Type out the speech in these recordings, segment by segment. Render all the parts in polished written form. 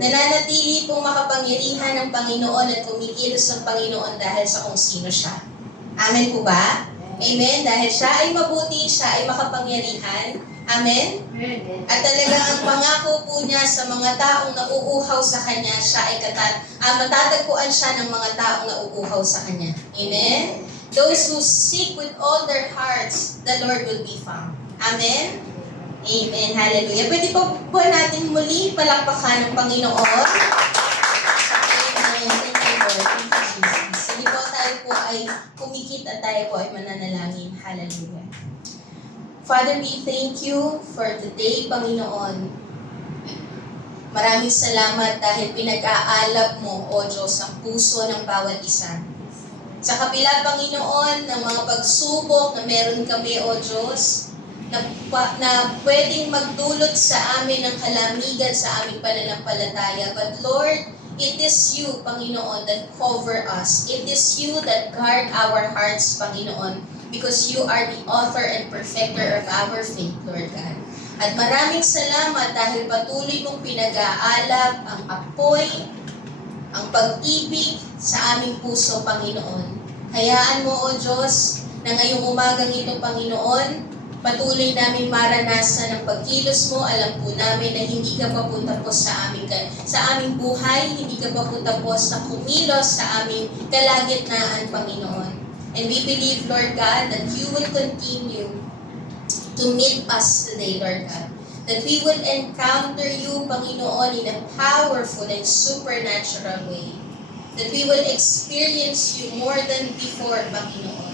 Nananatili pong makapangyarihan ng Panginoon at kumikilos ng Panginoon dahil sa kung sino siya. Amen po ba? Amen? Dahil siya ay mabuti, siya ay makapangyarihan. Amen? At talagang ang pangako po niya sa mga taong nauuhaw sa Kanya, siya ay matatagpuan siya ng mga taong nauuhaw sa Kanya. Amen? Those who seek with all their hearts, the Lord will be found. Amen? Amen. Hallelujah. Pwede po natin muli palakpakan ng Panginoon. Amen. Thank you, Lord. Thank you, Jesus. Hindi po tayo po ay kumikit at tayo po ay mananalangin. Hallelujah. Father, we thank you for today, Panginoon. Maraming salamat dahil pinag-aalab mo, O Diyos, ang puso ng bawat isa. Sa kabila, Panginoon, ng mga pagsubok na meron kami, O Diyos, na pwedeng magdulot sa amin ng kalamigan sa aming pananampalataya. But Lord, it is you, Panginoon, that cover us. It is you that guard our hearts, Panginoon, because you are the author and perfecter of our faith, Lord God. At maraming salamat dahil patuloy mong pinag-aalab ang apoy, ang pag-ibig sa aming puso, Panginoon. Hayaan mo, O Diyos, na ngayong umagang ito, Panginoon, patuloy namin maranasan ang pagkilos mo. Alam po namin na hindi ka pa po tapos sa aming buhay, hindi ka pa po tapos na kumilos sa aming kalagitnaan, Panginoon. And we believe, Lord God, that you will continue to meet us today, Lord God. That we will encounter you, Panginoon, in a powerful and supernatural way. That we will experience you more than before, Panginoon.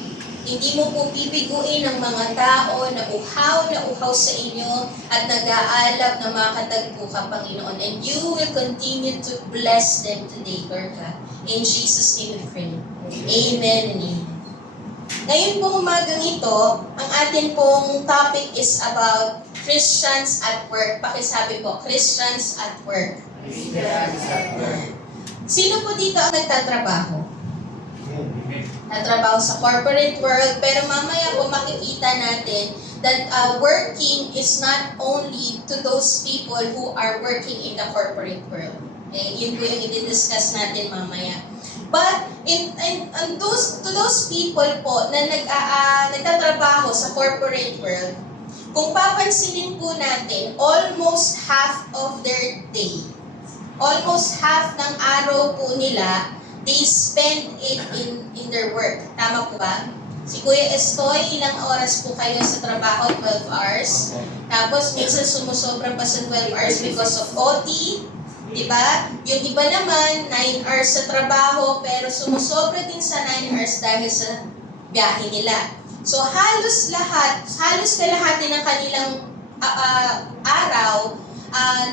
Hindi mo po bibiguin ang mga tao na uhaw sa inyo at nag-aalab na makatagpo ka, Panginoon. And you will continue to bless them today, Lord God. In Jesus' name we pray. Amen and amen. Ngayon pong umagang ito, ang atin pong topic is about Christians at work. Pakisabi po, Christians at work. Christians at work. Sino po dito ang nagtatrabaho? Nagtatrabaho sa corporate world, pero mamaya po makikita natin that working is not only to those people who are working in the corporate world. Okay? Yun po yung i-discuss natin mamaya. But to those people po na nagtatrabaho sa corporate world, kung papansinin po natin, almost half of their day, almost half ng araw po nila, they spend it in their work. Tama po ba? Si Kuya Estoy, ilang oras po kayo sa trabaho? 12 hours. Tapos minsan sumusobra pa sa 12 hours because of OT. Diba? Yung iba naman, 9 hours sa trabaho, pero sumusobra din sa 9 hours dahil sa biyahe nila. So halos kalahati ng kanilang araw,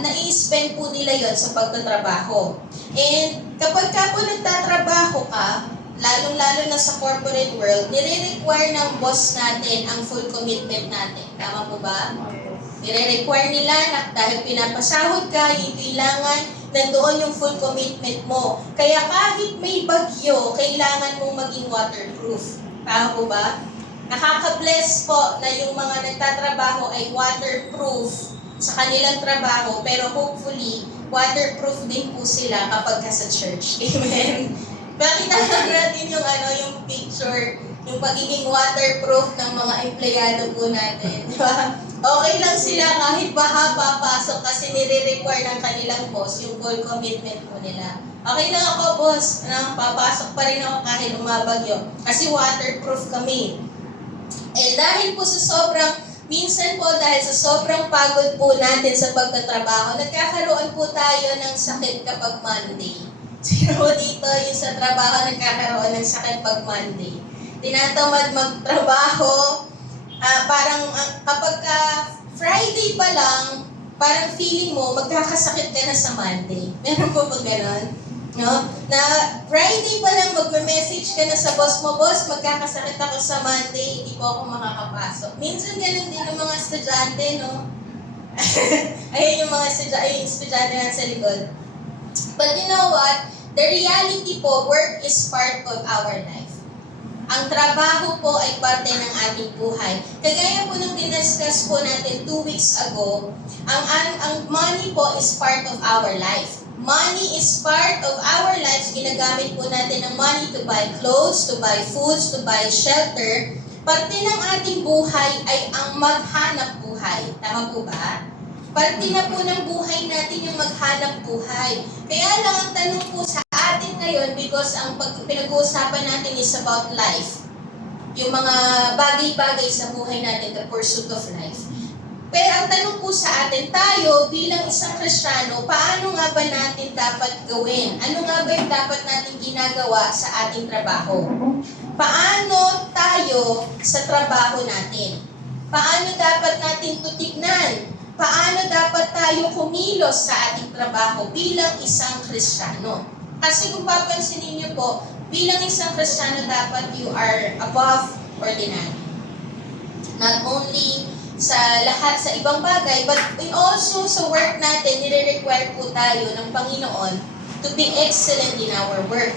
nai-spend po nila yon sa pagtatrabaho. And kapag ka po nagtatrabaho ka, lalong-lalo na sa corporate world, nire-require ng boss natin ang full commitment natin. Tama po ba? Nire-require nila na dahil pinapasahod ka, yung kailangan nandoon yung full commitment mo. Kaya kahit may bagyo, kailangan mong maging waterproof. Tama po ba? Nakaka-bless po na yung mga nagtatrabaho ay waterproof sa kanilang trabaho, pero hopefully, waterproof din po sila kapag ka sa church. Amen? Pakita lang natin yung picture, yung pagiging waterproof ng mga empleyado po natin. Di ba? Okay lang sila kahit baha papasok kasi nire-require ng kanilang boss yung full commitment po nila. Okay lang ako, boss. Papasok pa rin ako kahit umabagyo. Kasi waterproof kami. Eh dahil po sa minsan po dahil sa sobrang pagod po natin sa pagtatrabaho, nagkakaroon po tayo ng sakit kapag Monday. Sino po dito yung sa trabaho nagkakaroon ng sakit pag Monday? Tinatamad magtrabaho, parang kapag Friday pa lang, parang feeling mo magkakasakit ka na sa Monday. Meron po ba gano'n? No? Na Friday pa lang magme-message ka na sa boss mo, boss, magkakasakit ako sa Monday, hindi po ako makakapasok. Minsan ganun din yung mga estudyante, no? Ayun yung mga estudyante na sa likod. But you know what? The reality po, work is part of our life. Ang trabaho po ay parte ng ating buhay. Kagaya po nung dinascuss po natin 2 weeks ago, ang money po is part of our life. Money is part of our lives. Ginagamit po natin ang money to buy clothes, to buy foods, to buy shelter. Parte ng ating buhay ay ang maghanap buhay. Tama po ba? Parte na po ng buhay natin yung maghanap buhay. Kaya lang ang tanong po sa atin ngayon, because ang pinag-uusapan natin is about life. Yung mga bagay-bagay sa buhay natin, the pursuit of life. Pero ang tanong po sa atin, tayo bilang isang Kristiyano, paano nga ba natin dapat gawin? Ano nga ba yung dapat natin ginagawa sa ating trabaho? Paano tayo sa trabaho natin? Paano dapat natin tutignan? Paano dapat tayo kumilos sa ating trabaho bilang isang Kristiyano? Kasi kung papansinin niyo po, bilang isang Kristiyano dapat you are above ordinary. Not only sa lahat sa ibang bagay, but also sa work natin, nire-require po tayo ng Panginoon to be excellent in our work.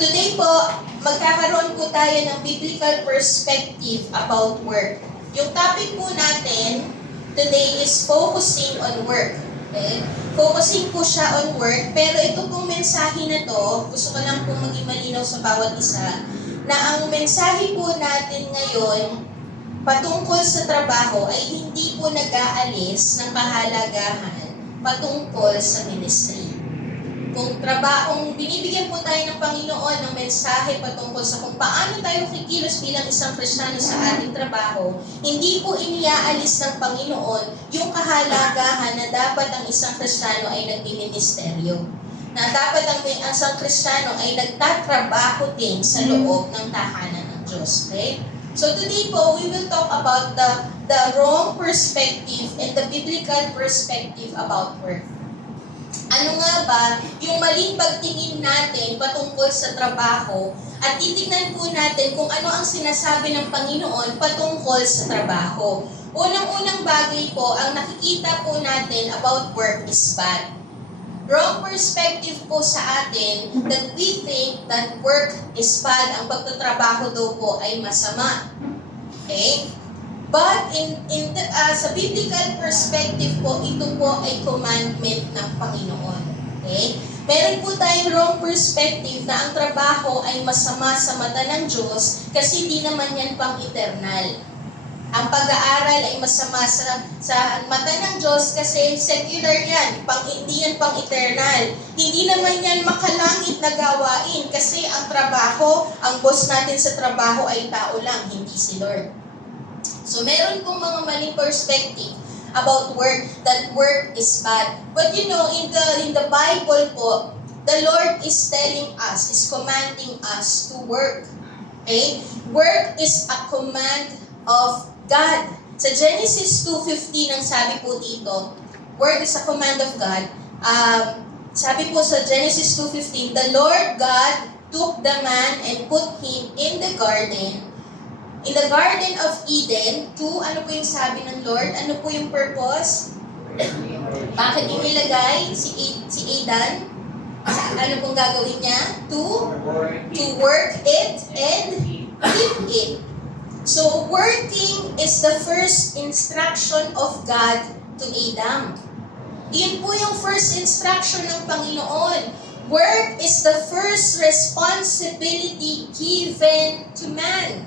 Today po, magkakaroon po tayo ng biblical perspective about work. Yung topic po natin today is focusing on work. Okay? Focusing po siya on work, pero ito pong mensahe na to, gusto ko lang po maging malinaw sa bawat isa, na ang mensahe po natin ngayon patungkol sa trabaho ay hindi po nag-aalis ng kahalagahan patungkol sa ministry. Kung trabahong binibigyan po tayo ng Panginoon ng mensahe patungkol sa kung paano tayo kikilos bilang isang Kristiyano sa ating trabaho, hindi po iniaalis ng Panginoon yung kahalagahan na dapat ang isang Kristiyano ay nagbiministeryo. Na dapat ang isang Kristiyano ay nagtatrabaho din sa loob ng tahanan ng Diyos. Okay? So today po, we will talk about the wrong perspective and the biblical perspective about work. Ano nga ba yung maling pagtingin natin patungkol sa trabaho at titignan po natin kung ano ang sinasabi ng Panginoon patungkol sa trabaho. Unang-unang bagay po, ang nakikita po natin about work is bad. Wrong perspective po sa atin that we think that work is bad, ang pagtatrabaho daw po ay masama. Okay? But sa biblical perspective po, ito po ay commandment ng Panginoon. Okay? Meron po tayong wrong perspective na ang trabaho ay masama sa mata ng Diyos kasi di naman yan pang-eternal. Ang pag-aaral ay masama sa mata ng Diyos kasi secular yan, hindi yan pang-eternal. Hindi naman yan makalangit na gawain kasi ang trabaho, ang boss natin sa trabaho ay tao lang, hindi si Lord. So meron pong mga maling perspective about work, that work is bad. But you know, in the Bible po, the Lord is telling us, is commanding us to work. Okay? Work is a command of God. Sa Genesis 2:15 ang sabi po dito, work is a command of God. Sabi po sa Genesis 2:15, the Lord God took the man and put him in the Garden of Eden to, ano po yung sabi ng Lord? Ano po yung purpose? Bakit yung nilagay si Adam? Ano pong gagawin niya? To work it and keep it. So, working is the first instruction of God to Adam. Iyan po yung first instruction ng Panginoon. Work is the first responsibility given to man.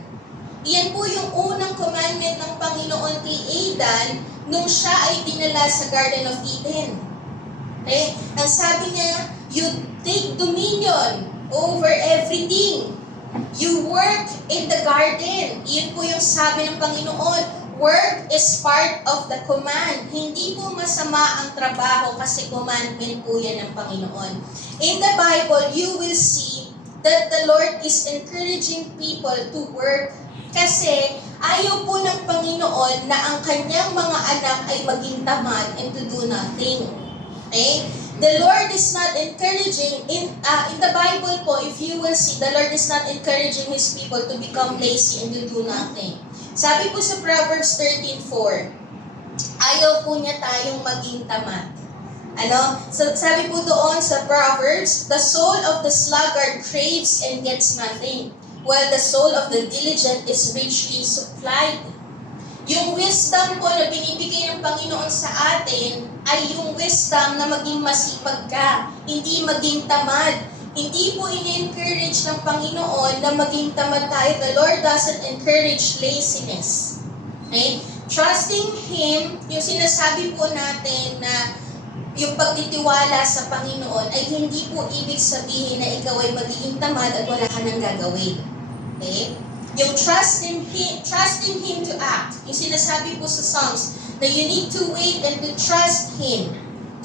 Iyan po yung unang commandment ng Panginoon kay Adam nung siya ay dinala sa Garden of Eden. Okay? Ang sabi niya, you take dominion over everything. You work in the garden. Iyon po yung sabi ng Panginoon. Work is part of the command. Hindi po masama ang trabaho kasi commandment po yan ng Panginoon. In the Bible, you will see that the Lord is encouraging people to work kasi ayaw po ng Panginoon na ang kanyang mga anak ay maging tamad and to do nothing. Okay? The Lord is not encouraging, in the Bible po, if you will see, the Lord is not encouraging His people to become lazy and to do nothing. Sabi po sa Proverbs 13:4, ayaw po niya tayong maging tamad. So, sabi po doon sa Proverbs, the soul of the sluggard craves and gets nothing, while the soul of the diligent is richly supplied. Yung wisdom po na binibigay ng Panginoon sa atin ay yung wisdom na maging masipag ka, hindi maging tamad. Hindi po in-encourage ng Panginoon na maging tamad tayo. The Lord doesn't encourage laziness. Okay? Trusting Him, yung sinasabi po natin na yung pagtitiwala sa Panginoon ay hindi po ibig sabihin na ikaw ay magiging tamad at wala ka nang gagawin. Okay? Yung trusting Him to act. Yung sinasabi po sa Psalms na you need to wait and to trust Him.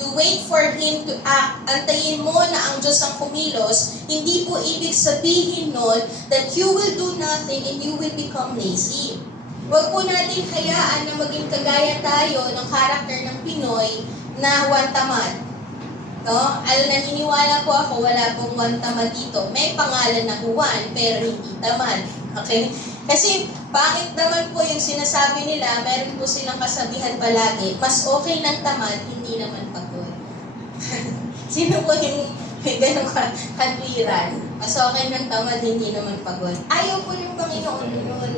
To wait for Him to act. Antayin mo na ang Diyos ang kumilos. Hindi po ibig sabihin nun that you will do nothing and you will become lazy. Huwag po natin hayaan na maging kagaya tayo ng karakter ng Pinoy na wantamad. No? Naniniwala po ako, wala pong wantamad dito. May pangalan na Juan, pero hindi tamad. Okay? Kasi, bakit naman po yung sinasabi nila, meron po silang kasabihan palagi, mas okay ng tamad, hindi naman pagod. Sino po yung may ganong katwiran? Mas okay ng tamad, hindi naman pagod. Ayaw po yung Panginoon yun.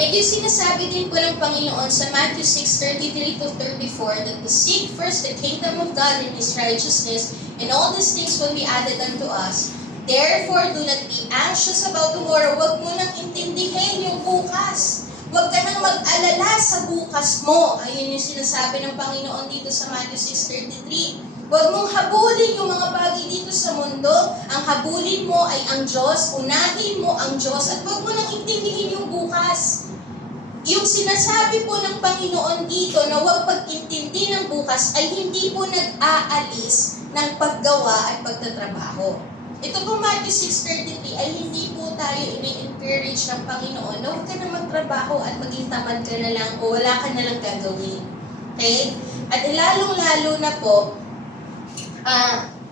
And yung sinasabi din po ng Panginoon sa Matthew 6:33-34 that to seek first the kingdom of God and His righteousness, and all these things will be added unto us. Therefore, do not be anxious about tomorrow. Huwag mo nang intindihin yung bukas. Huwag ka nang mag-alala sa bukas mo. Ayun yung sinasabi ng Panginoon dito sa Matthew 6:33. Huwag mong habulin yung mga bagay dito sa mundo. Ang habulin mo ay ang Diyos. Unahin mo ang Diyos. At huwag mo nang intindihin yung bukas. Yung sinasabi po ng Panginoon dito na huwag pag-intindi ng bukas ay hindi po nag-aalis ng paggawa at pagtatrabaho. Ito po Matthew 6:33 ay hindi po tayo ini-encourage ng Panginoon na huwag ka na magtrabaho at maging tamad ka na lang o wala ka na lang gagawin. Okay? At lalong-lalo na po,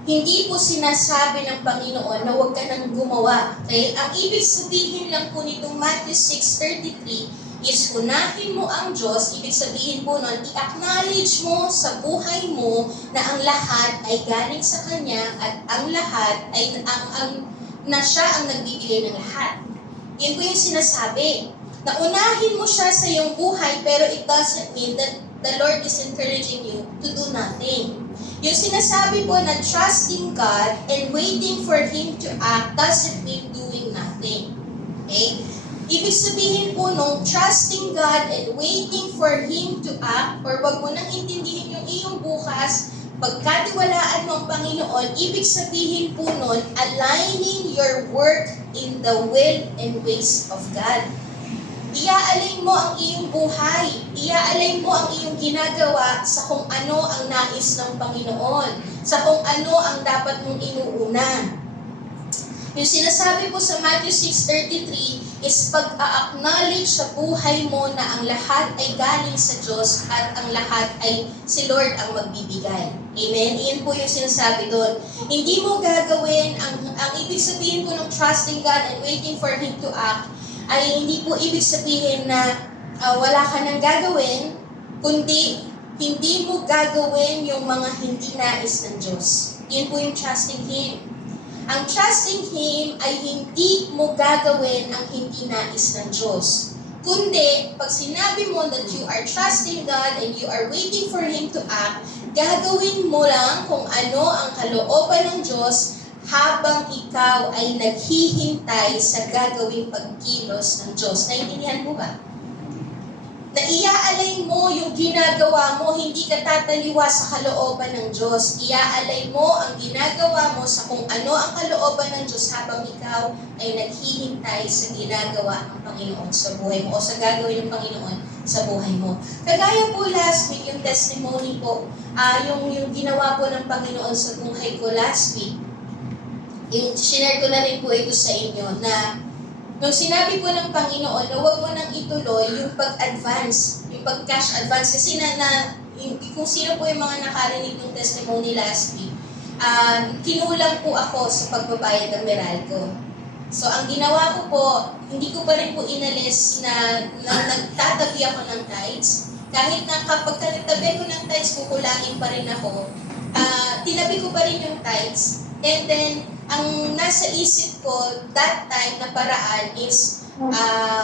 hindi po sinasabi ng Panginoon na huwag ka nang gumawa. Okay? Ang ibig sabihin lang po nitong Matthew 6:33 is unahin mo ang Diyos. Ibig sabihin po nun, i-acknowledge mo sa buhay mo na ang lahat ay galing sa Kanya at ang lahat ay na siya ang nagbibigay ng lahat. Yun po yung sinasabi. Na unahin mo siya sa iyong buhay pero it doesn't mean that the Lord is encouraging you to do nothing. Yung sinasabi po na trusting God and waiting for Him to act doesn't mean doing nothing. Okay? Ibig sabihin po nung trusting God and waiting for Him to act, or wag mo nang intindihin yung iyong bukas, pagkatiwalaan mo ang Panginoon, ibig sabihin po nun, aligning your work in the will and ways of God. Iaalin mo ang iyong buhay. Iaalin mo ang iyong ginagawa sa kung ano ang nais ng Panginoon. Sa kung ano ang dapat mong inuuna. Yung sinasabi po sa Matthew 6:33 is pag-a-acknowledge sa buhay mo na ang lahat ay galing sa Diyos at ang lahat ay si Lord ang magbibigay. Amen? Iyan po yung sinasabi doon. Hindi mo gagawin, ang ibig sabihin po ng trusting God and waiting for Him to act, ay hindi po ibig sabihin na wala ka nang gagawin, kundi hindi mo gagawin yung mga hindi nais ng Diyos. Yun po yung trusting Him. Ang trusting Him ay hindi mo gagawin ang hindi nais ng Diyos. Kundi, pag sinabi mo that you are trusting God and you are waiting for Him to act, gagawin mo lang kung ano ang kalooban ng Diyos habang ikaw ay naghihintay sa gagawing pagkilos ng Diyos. Naintindihan mo ba? Na iaalay mo yung ginagawa mo, hindi ka tataliwa sa kalooban ng Diyos. Iaalay mo ang ginagawa mo sa kung ano ang kalooban ng Diyos habang ikaw ay naghihintay sa ginagawa ng Panginoon sa buhay mo o sa gagawin ng Panginoon sa buhay mo. Kagaya po last week, yung testimony po, yung ginawa po ng Panginoon sa buhay ko last week, yung share ko na rin po ito sa inyo na nung sinabi po ng Panginoon na huwag mo nang ituloy yung pag-advance, yung pag-cash advance. Kasi kung sino po yung mga nakarinig ng testimony last week, kinulang po ako sa pagbabayad ng Meralco. So, ang ginawa ko po, hindi ko pa rin po inalis na nagtatabi ako ng tithes. Kahit na kapag nagtabi ko ng tithes, kukulangin pa rin ako. Tinabi ko pa rin yung tithes. And then, ang nasa isip ko that time na paraan is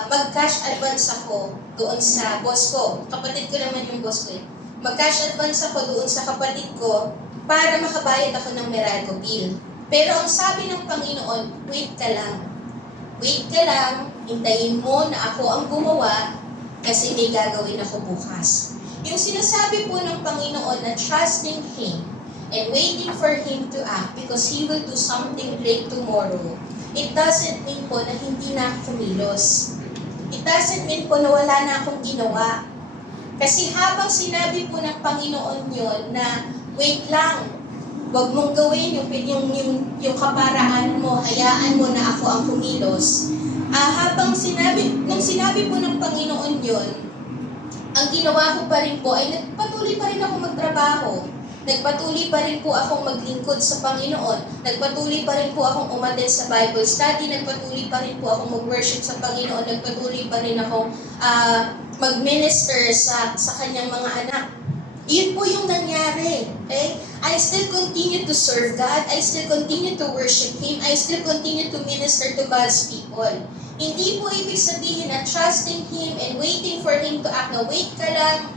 mag-cash advance ako doon sa boss ko. Kapatid ko naman yung boss ko eh. Mag-cash advance ako doon sa kapatid ko para makabayad ako ng Meralco bill. Pero ang sabi ng Panginoon, wait ka lang. Wait ka lang, hintayin mo na ako ang gumawa kasi may gagawin ako bukas. Yung sinasabi po ng Panginoon na trusting Him and waiting for Him to act because He will do something great tomorrow, it doesn't mean po na hindi na ako kumilos. It doesn't mean po na wala na akong ginawa. Kasi habang sinabi po ng Panginoon yon na wait lang, huwag mong gawin yung kaparaan mo, hayaan mo na ako ang kumilos. Nung sinabi po ng Panginoon yon, ang ginawa ko pa rin po ay nagpatuloy pa rin ako magtrabaho. Nagpatuloy pa rin po akong maglingkod sa Panginoon. Nagpatuloy pa rin po akong umattend sa Bible study. Nagpatuloy pa rin po akong mag-worship sa Panginoon. Nagpatuloy pa rin akong mag-minister sa kanyang mga anak. Yun po yung nangyari. Okay? I still continue to serve God. I still continue to worship Him. I still continue to minister to God's people. Hindi po ibig sabihin na trusting Him and waiting for Him to act na wait ka lang.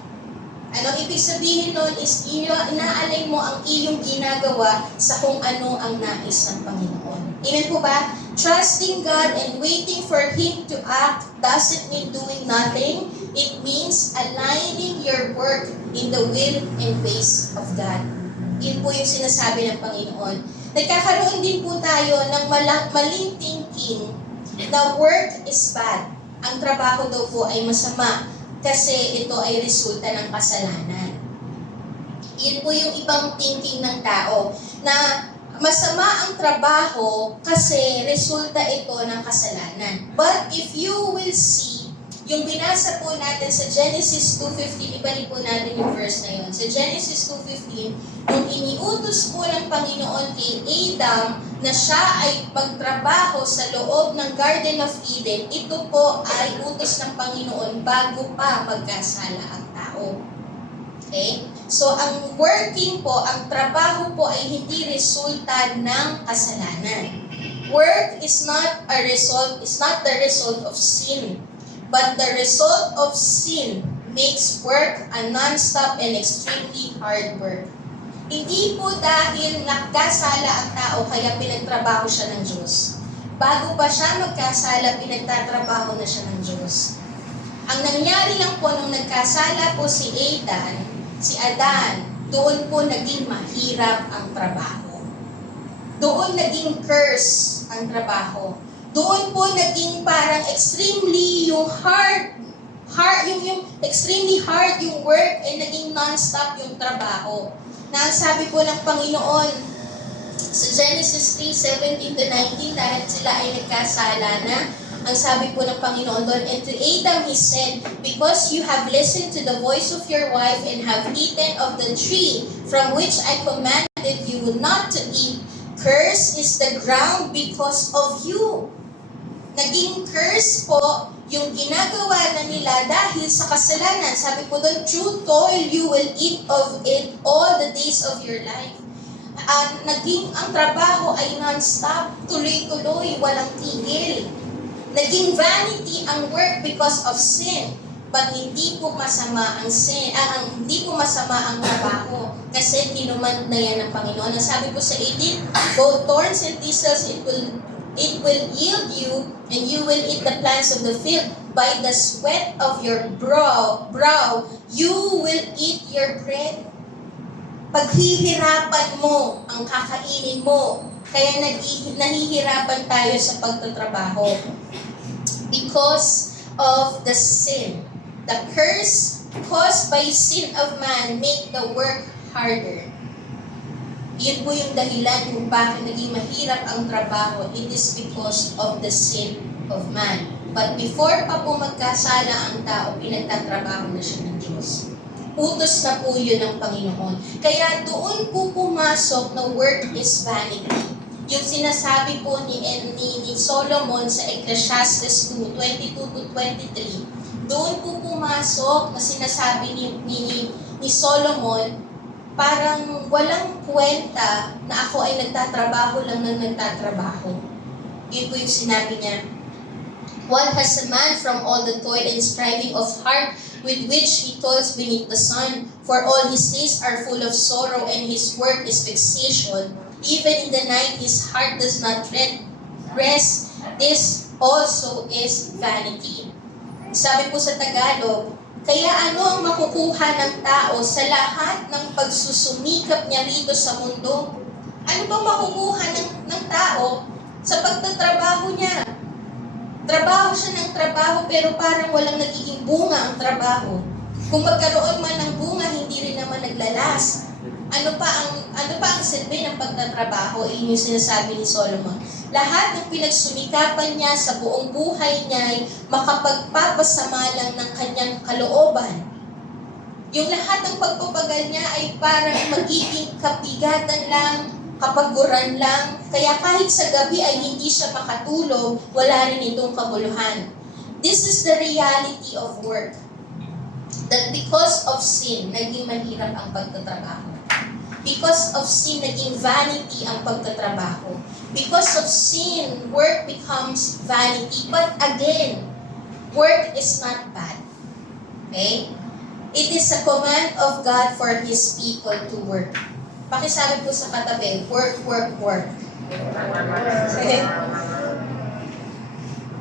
Ano ibig sabihin nun is inaalay mo ang iyong ginagawa sa kung ano ang nais ng Panginoon. Amen po ba? Trusting God and waiting for Him to act doesn't mean doing nothing. It means aligning your work in the will and ways of God. Yun po yung sinasabi ng Panginoon. Nagkakaroon din po tayo ng maling thinking na work is bad. Ang trabaho daw po ay masama kasi ito ay resulta ng kasalanan. Yun po yung ibang thinking ng tao na masama ang trabaho kasi resulta ito ng kasalanan. But if you will see, yung binasa po natin sa Genesis 2:15, ibalik po natin yung verse na yun. Sa Genesis 2:15, nung iniutos po ng Panginoon kay Adam na siya ay magtrabaho sa loob ng Garden of Eden, ito po ay utos ng Panginoon bago pa magkasala ang tao. Okay? So, ang working po, ang trabaho po ay hindi resulta ng kasalanan. Work is not the result of sin. But the result of sin makes work a non-stop and extremely hard work. Hindi po dahil nagkasala ang tao kaya pinagtrabaho siya ng Diyos. Bago pa siya magkasala, pinagtatrabaho na siya ng Diyos. Ang nangyari lang po nung nagkasala po si Adan, doon po naging mahirap ang trabaho. Doon naging curse ang trabaho. Doon po naging parang extremely yung extremely hard yung work ay naging non-stop yung trabaho. Na ang sabi po ng Panginoon sa Genesis 3:17-19 dahil sila ay nagkasala na, ang sabi po ng Panginoon doon, and to Adam He said, because you have listened to the voice of your wife and have eaten of the tree from which I commanded you not to eat, cursed is the ground because of you. Naging curse po yung ginagawa na nila dahil sa kasalanan. Sabi po doon, true toil you will eat of it all the days of your life. Naging ang trabaho ay non-stop, tuloy-tuloy, walang tigil. Naging vanity ang work because of sin. But hindi po masama ang hindi po masama ang trabaho kasi kinumand na yan ng Panginoon. Ang sabi po sa 18, both thorns and thistles it will yield you, and you will eat the plants of the field. By the sweat of your brow, you will eat your bread. Paghihirapan mo ang kakainin mo. Kaya nahihirapan tayo sa pagtatrabaho. Because of the sin. The curse caused by sin of man make the work harder. Yun po yung dahilan kung bakit naging mahirap ang trabaho. It is because of the sin of man. But before pa po magkasala ang tao, pinagtatrabaho na siya ng Diyos. Utos na po yun ng Panginoon. Kaya doon po pumasok na work is vanity. Yung sinasabi po ni Solomon sa Ecclesiastes 2:22-23, doon po pumasok na sinasabi ni Solomon parang walang kwenta na ako ay nagtatrabaho lang ng nagtatrabaho. Yun po yung sinabi niya. What has a man from all the toil and striving of heart with which he toils beneath the sun? For all his days are full of sorrow, and his work is vexation. Even in the night his heart does not rest. This also is vanity. Sabi po sa Tagalog, kaya ano ang makukuha ng tao sa lahat ng pagsusumikap niya rito sa mundo? Ano bang makukuha ng tao sa pagtatrabaho niya? Trabaho siya ng trabaho pero parang walang nagiging bunga ang trabaho. Kung magkaroon man ng bunga, hindi rin naman naglalas. Ano pa ang silbi ng pagtatrabaho? Iyon yung sinasabi ni Solomon. Lahat ng pinagsumikapan niya sa buong buhay niya ay makapagpapasama lang ng kanyang kalooban. Yung lahat ng pagpapagal niya ay parang magiging kapigatan lang, kapaguran lang, kaya kahit sa gabi ay hindi siya makatulog, wala rin itong kabuluhan. This is the reality of work. That because of sin, naging mahirap ang pagtatrabaho. Because of sin, naging vanity ang pagtatrabaho. Because of sin, work becomes vanity. But again, work is not bad. Okay? It is a command of God for His people to work. Pakisabi po sa katabi, work, work, work. Okay?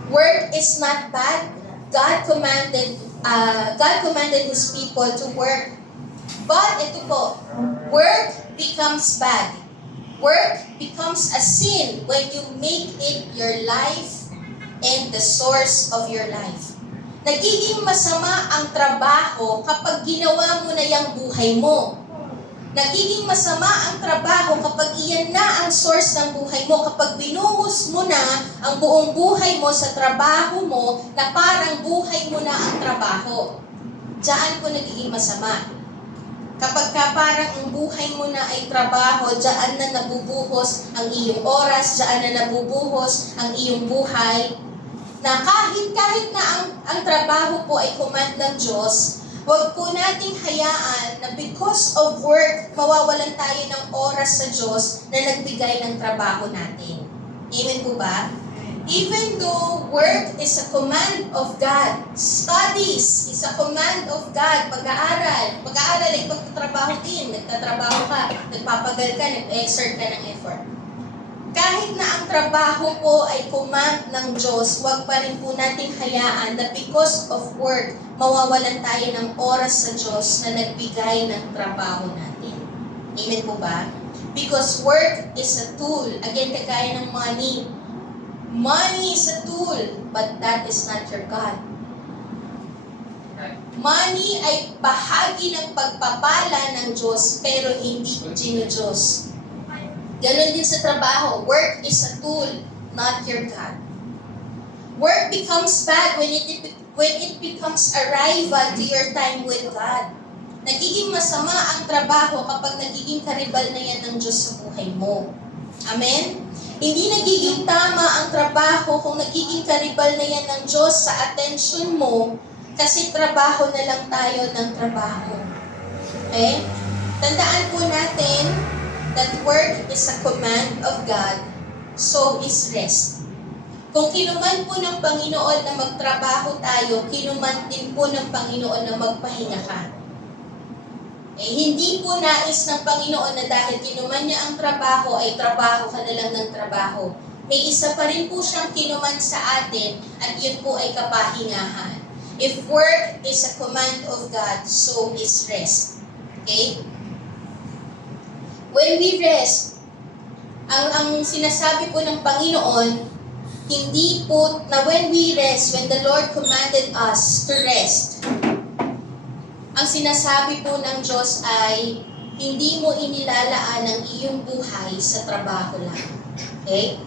Work is not bad. God commanded His people to work. But ito po, work becomes bad. Work becomes a sin when you make it your life and the source of your life. Nagiging masama ang trabaho kapag ginawa mo na yung buhay mo. Nagiging masama ang trabaho kapag iyan na ang source ng buhay mo, kapag binuhos mo na ang buong buhay mo sa trabaho mo na parang buhay mo na ang trabaho. Diyan po nagiging masama. Kapag parang ang buhay mo na ay trabaho, diyan na nabubuhos ang iyong oras, diyan na nabubuhos ang iyong buhay, na kahit na ang trabaho po ay command ng Diyos, huwag po nating hayaan na because of work, mawawalan tayo ng oras sa Diyos na nagbigay ng trabaho natin. Amen po ba? Even though work is a command of God, studies is a command of God, pag-aaral ay pagtatrabaho din, nagtatrabaho ka, nagpapagal ka, nag-exert ka ng effort. Kahit na ang trabaho po ay command ng Diyos, huwag pa rin po nating hayaan na because of work, mawawalan tayo ng oras sa Diyos na nagbigay ng trabaho natin. Amen po ba? Because work is a tool. Again, kagaya ng money. Money is a tool, but that is not your God. Money ay bahagi ng pagpapala ng Diyos, pero hindi Diyos. Ganon din sa trabaho. Work is a tool, not your God. Work becomes bad when it becomes a rival to your time with God. Nagiging masama ang trabaho kapag nagiging karibal na yan ng Diyos sa buhay mo. Amen? Hindi nagiging tama ang trabaho kung nagiging karibal na yan ng Diyos sa attention mo kasi trabaho na lang tayo ng trabaho. Okay? Tandaan po natin that work is a command of God, so is rest. Kung kinuman po ng Panginoon na magtrabaho tayo, kinuman din po ng Panginoon na magpahinga ka. Hindi po nais ng Panginoon na dahil kinuman niya ang trabaho, ay trabaho ka na lang ng trabaho. May isa pa rin po siyang kinuman sa atin at yun po ay kapahingahan. If work is a command of God, so is rest. Okay? When we rest, ang sinasabi po ng Panginoon, hindi po na when we rest, when the Lord commanded us to rest, ang sinasabi po ng Diyos ay, hindi mo inilalaan ang iyong buhay sa trabaho lang. Okay?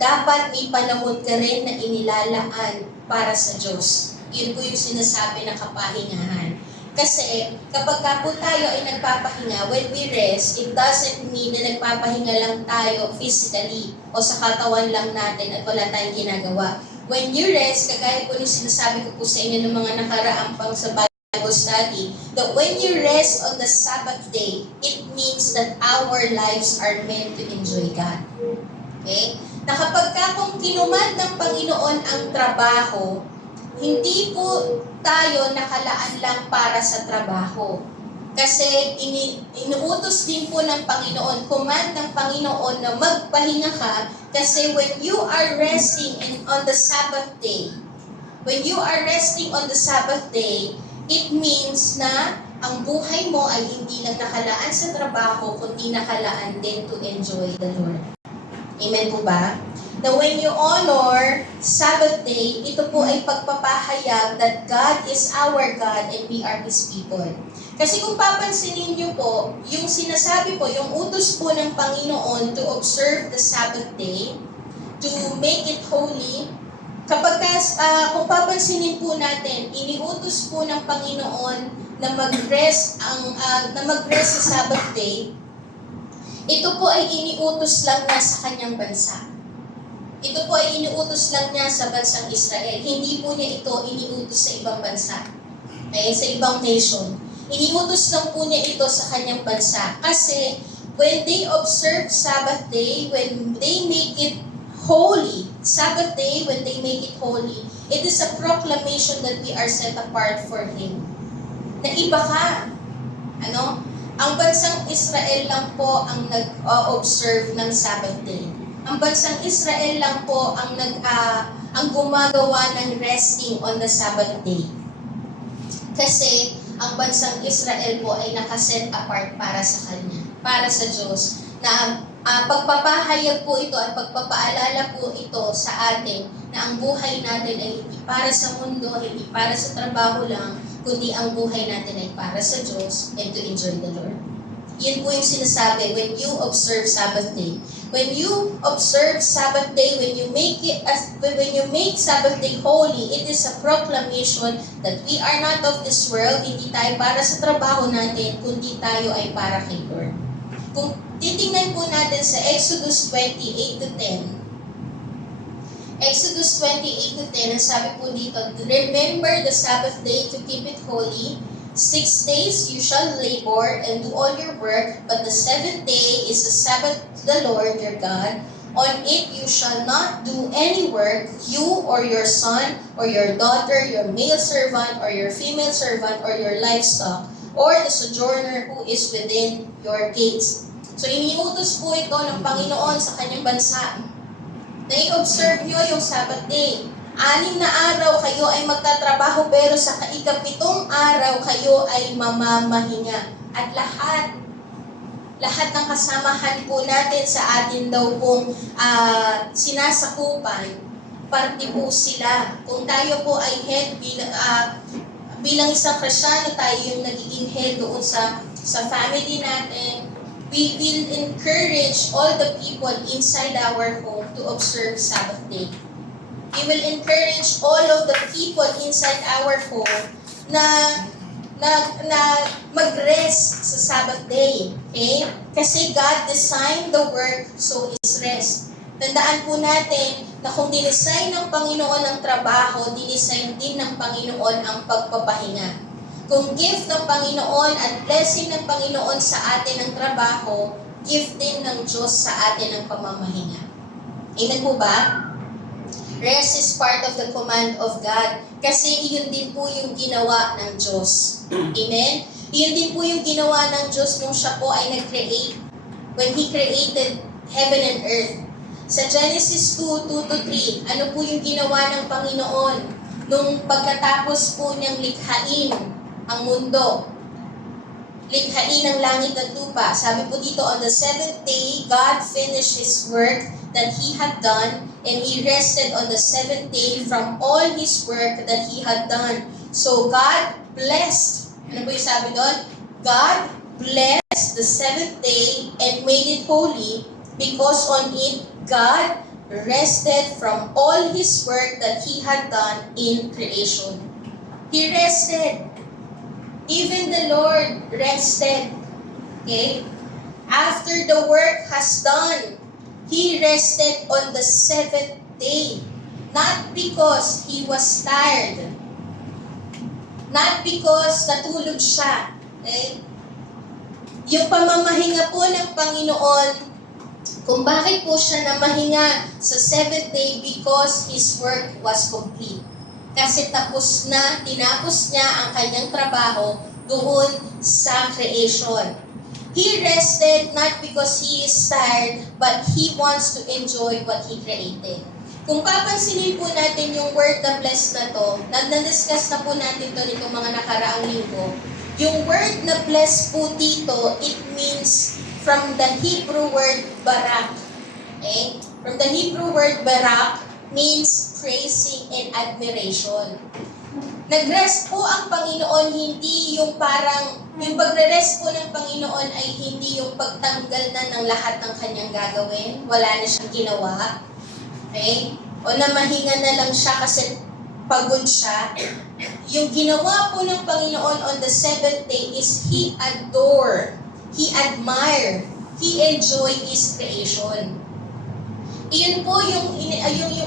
Dapat may panahon ka rin na inilalaan para sa Diyos. Yun po yung sinasabi na kapahingahan. Kasi kapag po tayo ay nagpapahinga, when we rest, it doesn't mean na nagpapahinga lang tayo physically o sa katawan lang natin at wala tayong ginagawa. When you rest, kagaya po yung sinasabi ko po sa inyo ng mga nakaraang pang sa Bible study, that when you rest on the Sabbath day, it means that our lives are meant to enjoy God. Okay? Na kapag kung kinumand ng Panginoon ang trabaho, hindi po tayo nakalaan lang para sa trabaho. Kasi inuutos din po ng Panginoon, command ng Panginoon na magpahinga ka, kasi when you are resting on the Sabbath day, when you are resting on the Sabbath day, it means na ang buhay mo ay hindi lang nakalaan sa trabaho, kundi nakalaan din to enjoy the Lord. Amen po ba? Now when you honor Sabbath day, ito po ay pagpapahayag that God is our God and we are His people. Kasi kung papansinin niyo po, yung sinasabi po, yung utos po ng Panginoon to observe the Sabbath day, to make it holy, kapag kung papansinin po natin, iniutos po ng Panginoon na mag-rest sa Sabbath day, ito po ay iniutos lang niya sa kanyang bansa. Ito po ay iniutos lang niya sa bansang Israel. Hindi po niya ito iniutos sa ibang bansa. Okay? Sa ibang nation. Iniutos lang po niya ito sa kanyang bansa. Kasi when they observe Sabbath day, when they make it holy, Sabbath day, when they make it holy, it is a proclamation that we are set apart for Him. Na iba ka. Ang bansang Israel lang po ang nag-observe ng Sabbath day. Ang bansang Israel lang po ang gumagawa ng resting on the Sabbath day. Kasi ang bansang Israel po ay nakaset apart para sa Kanya, para sa Diyos. Na pagpapahayag po ito at pagpapaalala po ito sa atin na ang buhay natin ay hindi para sa mundo, hindi para sa trabaho lang, kundi ang buhay natin ay para sa Diyos and to enjoy the Lord. Yun po yung sinasabi when you observe Sabbath day. When you observe Sabbath day, when you make Sabbath day holy, it is a proclamation that we are not of this world, hindi tayo para sa trabaho natin, kundi tayo ay para kay Lord. Kung titingnan po natin sa Exodus 28:10, Exodus 28:10, ang sabi po dito, remember the Sabbath day to keep it holy. 6 days you shall labor and do all your work, but the 7th day is the Sabbath to the Lord your God. On it you shall not do any work, you or your son or your daughter, your male servant or your female servant or your livestock, or the sojourner who is within your gates. So iniutos po ito ng Panginoon sa kanyang bansa na i-observe nyo yung Sabbath day. 6 na araw kayo ay magtatrabaho, pero sa ika-7 araw kayo ay mamamahinga. At lahat ng kasamahan po natin sa atin daw pong sinasakupan, parte po sila. Kung tayo po ay head bilang isang Kristiyano, tayo yung nagiging head doon sa family natin, we will encourage all the people inside our home to observe Sabbath day. We will encourage all of the people inside our home na mag-rest sa Sabbath day. Okay? Kasi God designed the work, so is rest. Tandaan po natin na kung dinesign ng Panginoon ang trabaho, dinesign din ng Panginoon ang pagpapahinga. Kung gift ng Panginoon at blessing ng Panginoon sa atin ang trabaho, gift din ng Diyos sa atin ang pamamahinga. Amen po ba? Rest is part of the command of God. Kasi iyon din po yung ginawa ng Diyos. Amen? Iyon din po yung ginawa ng Diyos nung siya po ay nag-create. When He created heaven and earth. Sa Genesis 2:2-3, ano po yung ginawa ng Panginoon nung pagkatapos po niyang likhain ang mundo? Likhain ang langit at lupa. Sabi po dito, on the 7th day, God finished His work that He had done, and He rested on the 7th day from all His work that He had done. So God blessed. Ano po yung sabi doon? God blessed the 7th day and made it holy, because on it God rested from all His work that He had done in creation. He rested. Even the Lord rested. Okay? After the work has done, He rested on the 7th day. Not because He was tired. Not because natulog siya. Okay? Yung pamamahinga po ng Panginoon, kung bakit po siya namahinga sa seventh day, because His work was complete. Kasi tinapos niya ang kanyang trabaho doon sa creation. He rested not because He is tired, but He wants to enjoy what He created. Kung papansinin po natin yung word na blessed na to, na-discuss na po natin to nitong mga nakaraang linggo, yung word na blessed po dito, it means from the Hebrew word barak. Okay? From the Hebrew word barak means praising and admiration. Nag-rest po ang Panginoon, hindi yung yung pagre-rest po ng Panginoon ay hindi yung pagtanggal na ng lahat ng kanyang gagawin, wala na siyang ginawa. Okay? O namahinga na lang siya kasi pagod siya. Yung ginawa po ng Panginoon on the seventh day is He adore, He admire, He enjoy His creation. Iyon po yung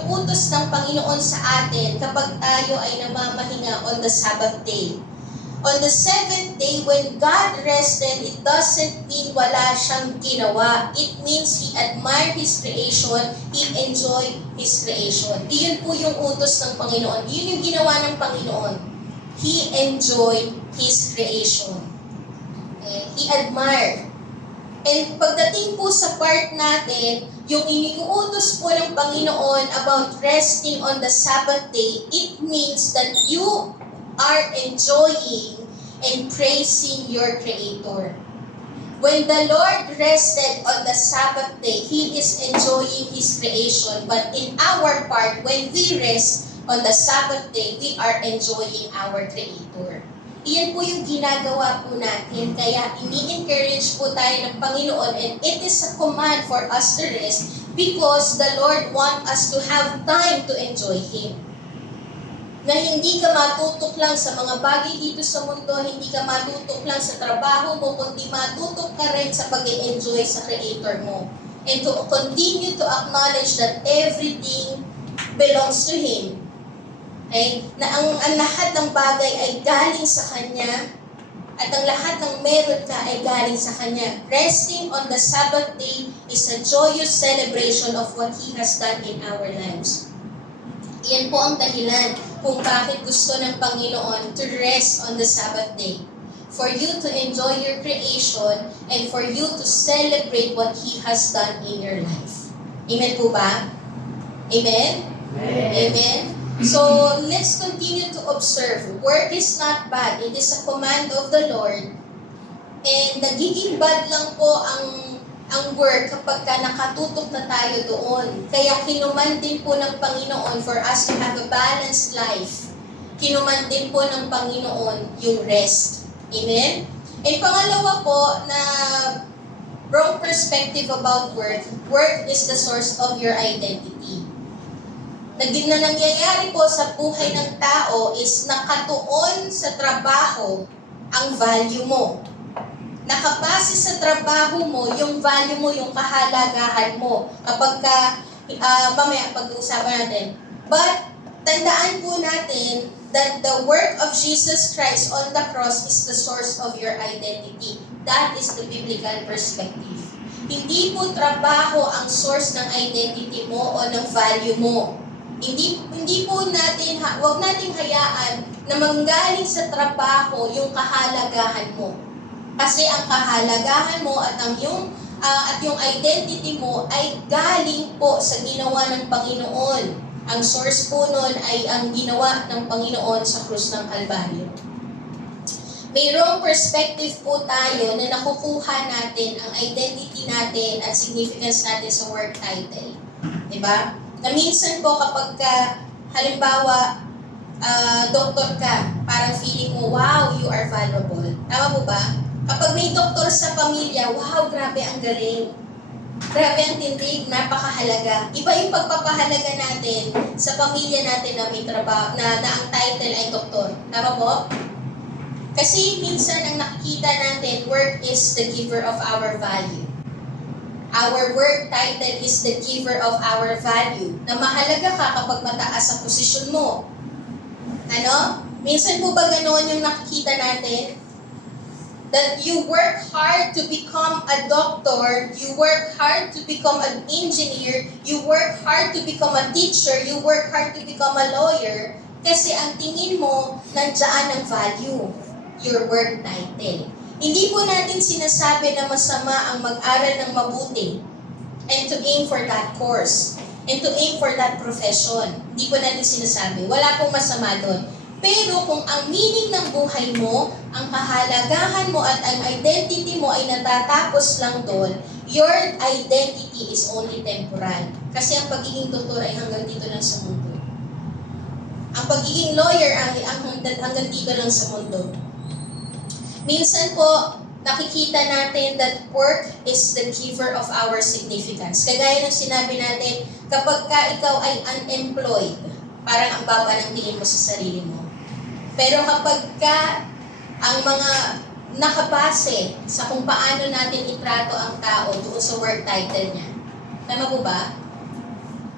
utos ng Panginoon sa atin kapag tayo ay namamahinga on the Sabbath day. On the seventh day, when God rested, it doesn't mean wala siyang ginawa. It means He admired His creation, He enjoyed His creation. Iyon po yung utos ng Panginoon. Iyon yung ginawa ng Panginoon. He enjoyed His creation. He admired. And pagdating po sa part natin, yung iniuutos po ng Panginoon about resting on the Sabbath day, it means that you are enjoying and praising your Creator. When the Lord rested on the Sabbath day, He is enjoying His creation. But in our part, when we rest on the Sabbath day, we are enjoying our Creator. Iyan po yung ginagawa po natin. Kaya ini-encourage po tayo ng Panginoon, and it is a command for us to rest because the Lord wants us to have time to enjoy Him. Na hindi ka matutok lang sa mga bagay dito sa mundo, hindi ka matutok lang sa trabaho mo, kundi matutok ka rin sa pag-enjoy sa Creator mo. And to continue to acknowledge that everything belongs to Him. Okay? Na ang lahat ng bagay ay galing sa Kanya, at ang lahat ng meron ka ay galing sa Kanya. Resting on the Sabbath day is a joyous celebration of what He has done in our lives. Iyan po ang dahilan kung bakit gusto ng Panginoon to rest on the Sabbath day. For you to enjoy your creation and for you to celebrate what He has done in your life. Amen po ba? Amen? Amen. Amen? So, let's continue to observe. Work is not bad. It is a command of the Lord. And nagiging bad lang po ang work kapag ka nakatutok na tayo doon. Kaya kinuman din po ng Panginoon for us to have a balanced life. Kinuman din po ng Panginoon yung rest. Amen? And pangalawa po na wrong perspective about work. Work is the source of your identity. Na nangyayari po sa buhay ng tao is nakatuon sa trabaho ang value mo. Nakabase sa trabaho mo, yung value mo, yung kahalagahan mo. Kapag mamaya pag-uusapan natin. But, tandaan po natin that the work of Jesus Christ on the cross is the source of your identity. That is the biblical perspective. Hindi po trabaho ang source ng identity mo o ng value mo. Hindi po natin, wag nating hayaan na manggaling sa trabaho yung kahalagahan mo. Kasi ang kahalagahan mo at yung identity mo ay galing po sa ginawa ng Panginoon. Ang source po nun ay ang ginawa ng Panginoon sa krus ng Kalbaryo. Mayroong perspective po tayo na nakukuha natin ang identity natin at significance natin sa work title. Diba? Na minsan po kapag halimbawa, doktor ka, parang feeling mo, wow, you are valuable. Tama po ba? Kapag may doktor sa pamilya, wow, grabe ang galing. Grabe ang tindig, napakahalaga. Iba yung pagpapahalaga natin sa pamilya natin na may trabaho, na ang title ay doktor. Tama po? Kasi minsan ang nakikita natin, work is the giver of our value. Our work title is the giver of our value. Na mahalaga ka kapag mataas ang posisyon mo. Ano? Minsan po ba ganoon yung nakikita natin? That you work hard to become a doctor, you work hard to become an engineer, you work hard to become a teacher, you work hard to become a lawyer, kasi ang tingin mo, nandiyan ang value, your work title. Hindi po natin sinasabi na masama ang mag-aral ng mabuti and to aim for that course and to aim for that profession. Hindi po natin sinasabi. Wala pong masama doon. Pero kung ang meaning ng buhay mo, ang kahalagahan mo at ang identity mo ay natatapos lang doon, your identity is only temporal. Kasi ang pagiging doktor ay hanggang dito lang sa mundo. Ang pagiging lawyer ay hanggang dito lang sa mundo. Minsan po, nakikita natin that work is the giver of our significance. Kagaya ng sinabi natin, kapag ka ikaw ay unemployed, parang ang baba ng tingin mo sa sarili mo. Pero kapag ka ang mga nakabase sa kung paano natin itrato ang tao doon sa work title niya. Tama po ba?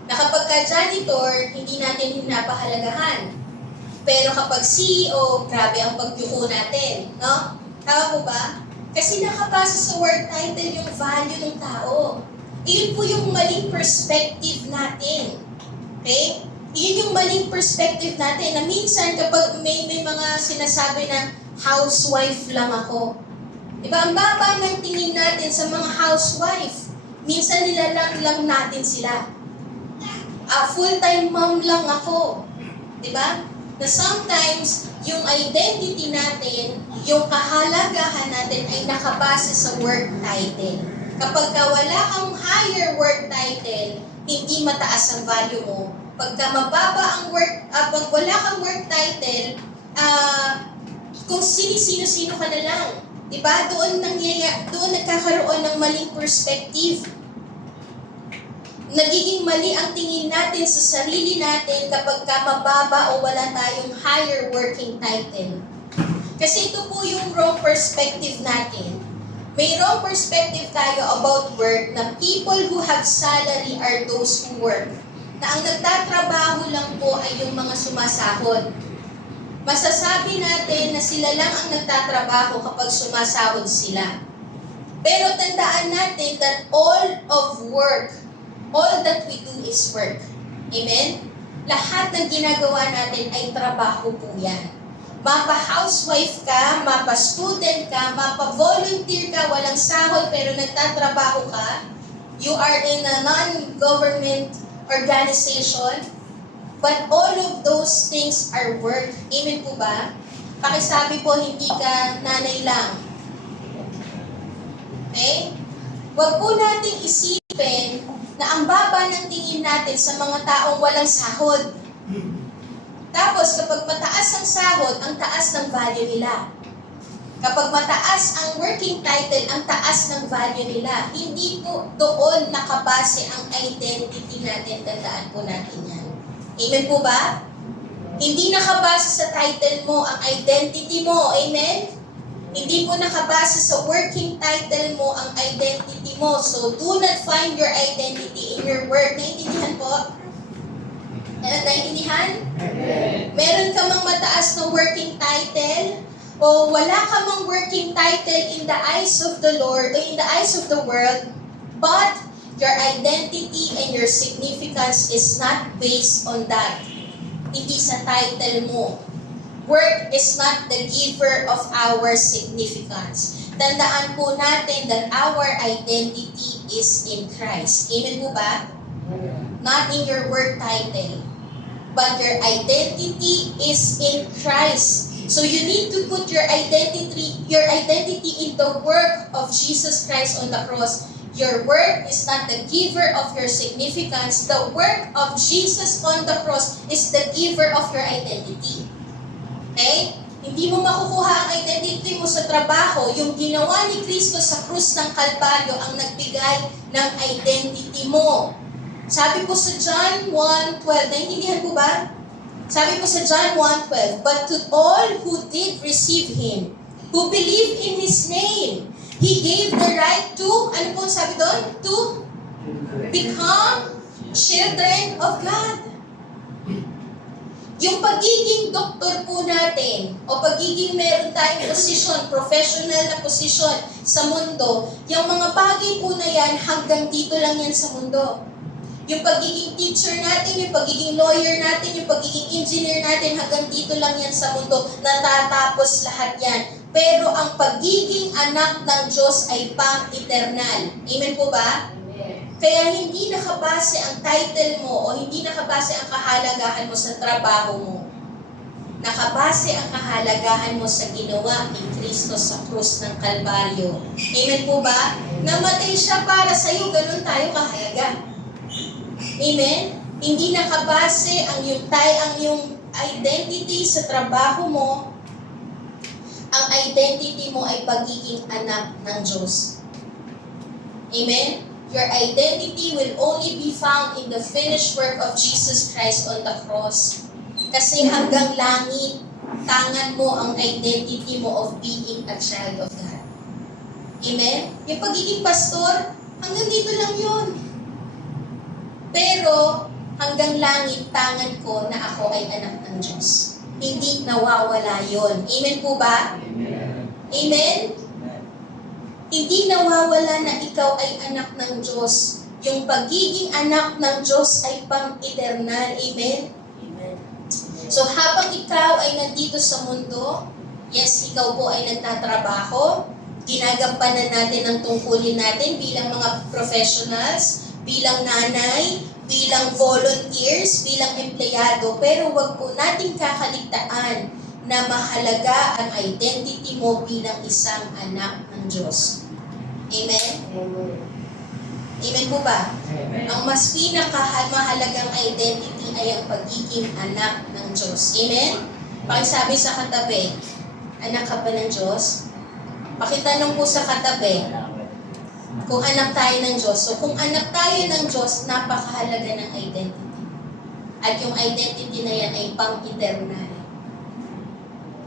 Na kapag ka janitor, hindi natin hinapahalagahan. Pero kapag CEO, grabe ang pagyuko natin. No? Tama po ba? Kasi nakabase sa work title yung value ng tao. Iyon po yung maling perspective natin. Okay? Iyon yung maling perspective natin na minsan kapag may mga sinasabi na housewife lang ako. Diba? Ang baba ng tingin natin sa mga housewife. Minsan nilalang lang natin sila. Full-time mom lang ako. Diba? Na sometimes, yung identity natin, yung kahalagahan natin ay nakabase sa work title. Kapag wala kang higher work title, hindi mataas ang value mo. Pagka mababa ang pag wala kang work title, kung sino-sino ka na lang. Diba? Doon nagkakaroon ng maling perspective. Nagiging mali ang tingin natin sa sarili natin kapag mababa o wala tayong higher working title. Kasi ito po yung wrong perspective natin. May wrong perspective tayo about work na people who have salary are those who work. Na ang nagtatrabaho lang po ay yung mga sumasahod. Masasabi natin na sila lang ang nagtatrabaho kapag sumasahod sila. Pero tandaan natin that all of work, all that we do is work. Amen? Lahat ng ginagawa natin ay trabaho po yan. Mapa-housewife ka, mapa-student ka, mapa-volunteer ka, walang sahod pero nagtatrabaho ka, you are in a non-government organization, but all of those things are work. Amen po ba? Pakisabi po, hindi ka nanay lang. Okay? Huwag po nating isipin na ang baba ng tingin natin sa mga taong walang sahod. Tapos, kapag mataas ang sahod, ang taas ng value nila. Kapag mataas ang working title, ang taas ng value nila. Hindi po doon nakabase ang identity natin. Tandaan po natin yan. Amen po ba? Hindi nakabase sa title mo ang identity mo. Amen? Hindi po nakabase sa working title mo ang identity mo. So, do not find your identity in your work. Naintindihan po? Naintindihan? Meron ka mang mataas na working title, o wala ka mang working title in the eyes of the Lord, o in the eyes of the world, but your identity and your significance is not based on that. Hindi sa title mo. Work is not the giver of our significance. Tandaan po natin that our identity is in Christ. Amen po ba? Not in your work title, but your identity is in Christ. So you need to put your identity in the work of Jesus Christ on the cross. Your work is not the giver of your significance. The work of Jesus on the cross is the giver of your identity. Okay? Hindi mo makukuha ang identity mo sa trabaho. Yung ginawa ni Kristo sa krus ng Kalbaryo ang nagbigay ng identity mo. Sabi po sa John 1:12, naintindihan po ba? Sabi po sa John 1:12, but to all who did receive Him, who believe in His name, He gave the right to, ano po sabi doon? To become children of God. Yung pagiging doktor po natin, o pagiging meron tayong posisyon, professional na posisyon sa mundo, yung mga bagay po na yan, hanggang dito lang yan sa mundo. Yung pagiging teacher natin, yung pagiging lawyer natin, yung pagiging engineer natin, hanggang dito lang yan sa mundo. Natatapos lahat yan. Pero ang pagiging anak ng Diyos ay pang-eternal. Amen po ba? Kaya hindi nakabase ang title mo o hindi nakabase ang kahalagahan mo sa trabaho mo. Nakabase ang kahalagahan mo sa ginawa ni Kristo sa krus ng Kalbaryo. Amen po ba? Namatay siya para sa iyo, ganun tayo kahalaga. Amen? Hindi nakabase ang iyong identity sa trabaho mo. Ang identity mo ay pagiging anak ng Diyos. Amen? Your identity will only be found in the finished work of Jesus Christ on the cross. Kasi hanggang langit, tangan mo ang identity mo of being a child of God. Amen? Yung pagiging pastor, hanggang dito lang yun. Pero hanggang langit, tangan ko na ako ay anak ng Diyos. Hindi nawawala yon. Amen po ba? Amen? Hindi nawawala na ikaw ay anak ng Diyos. Yung pagiging anak ng Diyos ay pang-eternal. Amen? So habang ikaw ay nandito sa mundo, yes, ikaw po ay nagtatrabaho, ginagampanan natin ang tungkulin natin bilang mga professionals, bilang nanay, bilang volunteers, bilang empleyado, pero wag po nating kakaligtaan na mahalaga ang identity mo bilang isang anak ng Diyos. Amen? Amen po ba? Ang mas pinakamahalagang identity ay ang pagiging anak ng Diyos. Amen? Pakisabi sa katabi, anak ka ba ng Diyos? Pakitanong po sa katabi, kung anak tayo ng Diyos. So kung anak tayo ng Diyos, napakahalaga ng identity. At yung identity na yan ay pang-eternal.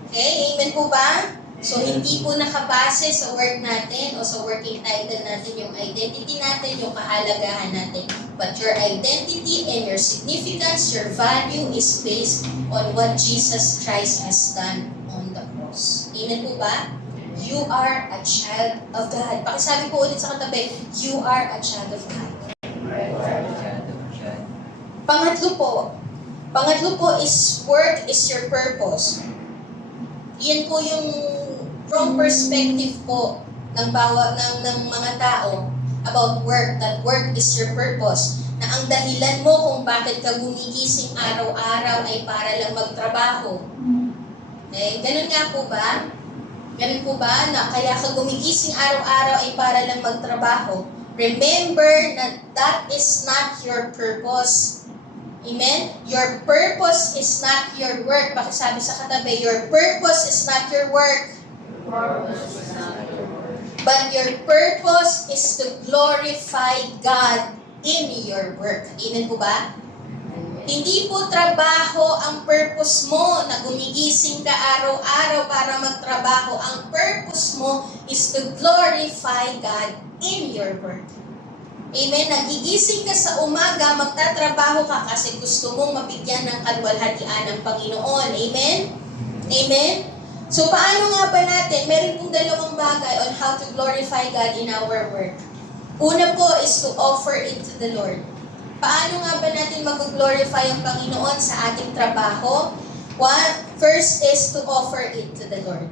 Okay? Amen po ba? So hindi po nakabase sa work natin o sa working title natin yung identity natin, yung kahalagahan natin. But your identity and your significance, your value is based on what Jesus Christ has done on the cross. Amen po ba? You are a child of God. Pakisabi po ulit sa katabi, you are a child of God. Pangatlo po is work is your purpose. Yan po yung from perspective po ng mga tao about work, that work is your purpose. Na ang dahilan mo kung bakit ka gumigising araw-araw ay para lang magtrabaho. Okay? Ganun nga po ba? Ganun po ba na kaya ka gumigising araw-araw ay para lang magtrabaho? Remember that that is not your purpose. Amen? Your purpose is not your work. Pakisabi sa katabi, your purpose is not your work. But your purpose is to glorify God in your work. Amen po ba? Hindi po trabaho ang purpose mo na gumigising ka araw-araw para magtrabaho. Ang purpose mo is to glorify God in your work. Amen? Nagigising ka sa umaga, magtatrabaho ka kasi gusto mong mabigyan ng kalwalhatian ng Panginoon. Amen? Amen? So paano nga ba natin? Meron pong dalawang bagay on how to glorify God in our work. Una po is to offer it to the Lord. Paano nga ba natin mag-glorify ang Panginoon sa ating trabaho? First is to offer it to the Lord.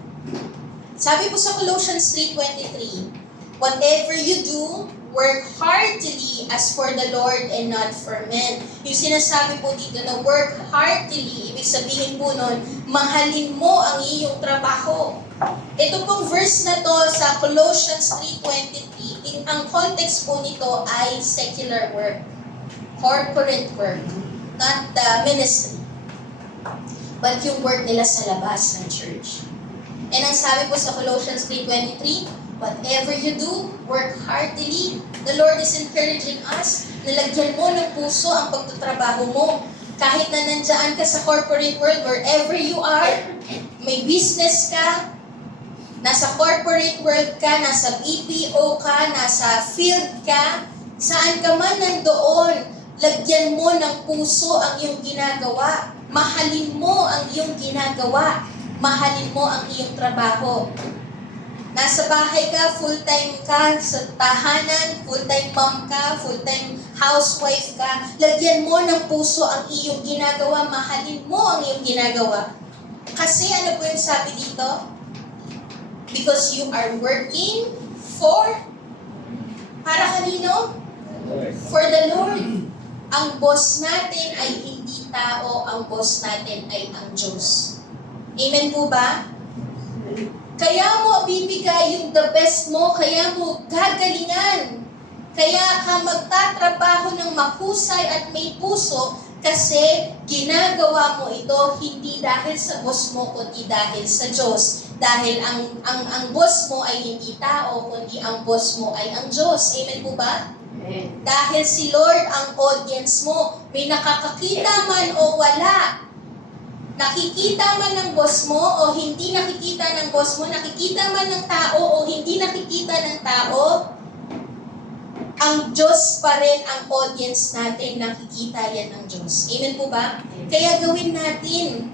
Sabi po sa Colossians 3:23, whatever you do, work heartily as for the Lord and not for men. Yung sinasabi po dito na work heartily, ibig sabihin po nun, mahalin mo ang iyong trabaho. Ito pong verse na to sa Colossians 3:23, ang context po nito ay secular work, corporate work, not the ministry, but yung work nila sa labas ng church. And ang sabi po sa Colossians 3:23, whatever you do, work heartily. The Lord is encouraging us na lagyan mo ng puso ang pagtatrabaho mo. Kahit na nandiyan ka sa corporate world, wherever you are, may business ka, nasa corporate world ka, nasa BPO ka, nasa field ka, saan ka man nandoon, lagyan mo ng puso ang iyong ginagawa. Mahalin mo ang iyong ginagawa. Mahalin mo ang iyong trabaho. Nasa bahay ka, full-time ka sa tahanan, full-time mom ka, full-time housewife ka, lagyan mo ng puso ang iyong ginagawa, mahalin mo ang iyong ginagawa. Kasi ano po yung sabi dito? Because you are working para kanino? For the Lord. Ang boss natin ay hindi tao, ang boss natin ay ang Diyos. Amen po ba? Kaya mo bibigay yung the best mo, kaya mo gagalingan. Kaya ka magtatrabaho ng mahusay at may puso kasi ginagawa mo ito hindi dahil sa boss mo kundi dahil sa Diyos. Dahil ang boss mo ay hindi tao kundi ang boss mo ay ang Diyos. Amen po ba? Amen. Dahil si Lord ang audience mo, may nakakakita man o wala. Nakikita man ng boss mo o hindi nakikita ng boss mo, nakikita man ng tao o hindi nakikita ng tao, ang Diyos pa rin ang audience natin, nakikita yan ng Diyos. Amen po ba? Kaya gawin natin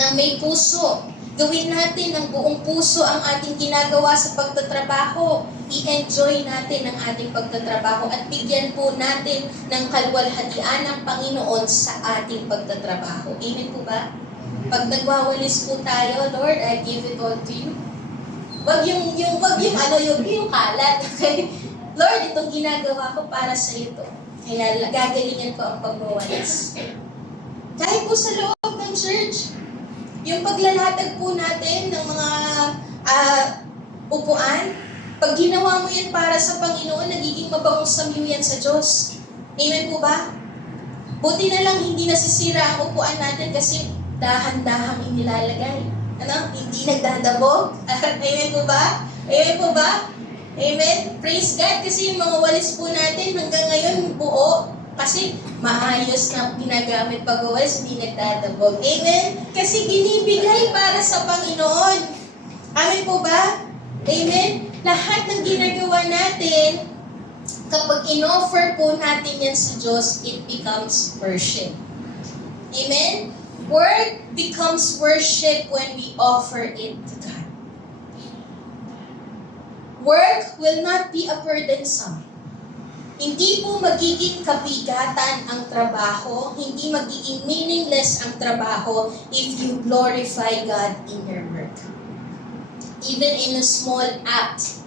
ng may puso. Gawin natin ng buong puso ang ating ginagawa sa pagtatrabaho. I-enjoy natin ang ating pagtatrabaho at bigyan po natin ng kalwalhatian ng Panginoon sa ating pagtatrabaho. Amen po ba? Pag nagwawalis po tayo, Lord, I give it all to you. Wag yung kalat. Okay? Lord, itong ginagawa ko para sa iyo to. Kaya gagalingan ko ang pagwawalis. Kahit po sa loob ng church, yung paglalatag po natin ng mga upuan, pag ginawa mo yan para sa Panginoon, nagiging mabangong samyo yan sa Diyos. Amen po ba? Buti na lang hindi nasisira ang upuan natin kasi dahan-dahang inilalagay. Hindi nagdadabog. Amen po ba? Amen po ba? Amen? Praise God kasi yung mga walis po natin hanggang ngayon buo. Kasi maayos na ginagamit pag-walis, hindi nagdadabog. Amen? Kasi ginibigay para sa Panginoon. Amen po ba? Amen? Lahat ng ginagawa natin, kapag in-offer po natin yan sa Diyos, it becomes worship. Amen? Work becomes worship when we offer it to God. Work will not be a burdensome. Hindi po magiging kabigatan ang trabaho, hindi magiging meaningless ang trabaho if you glorify God in your work. Even in a small act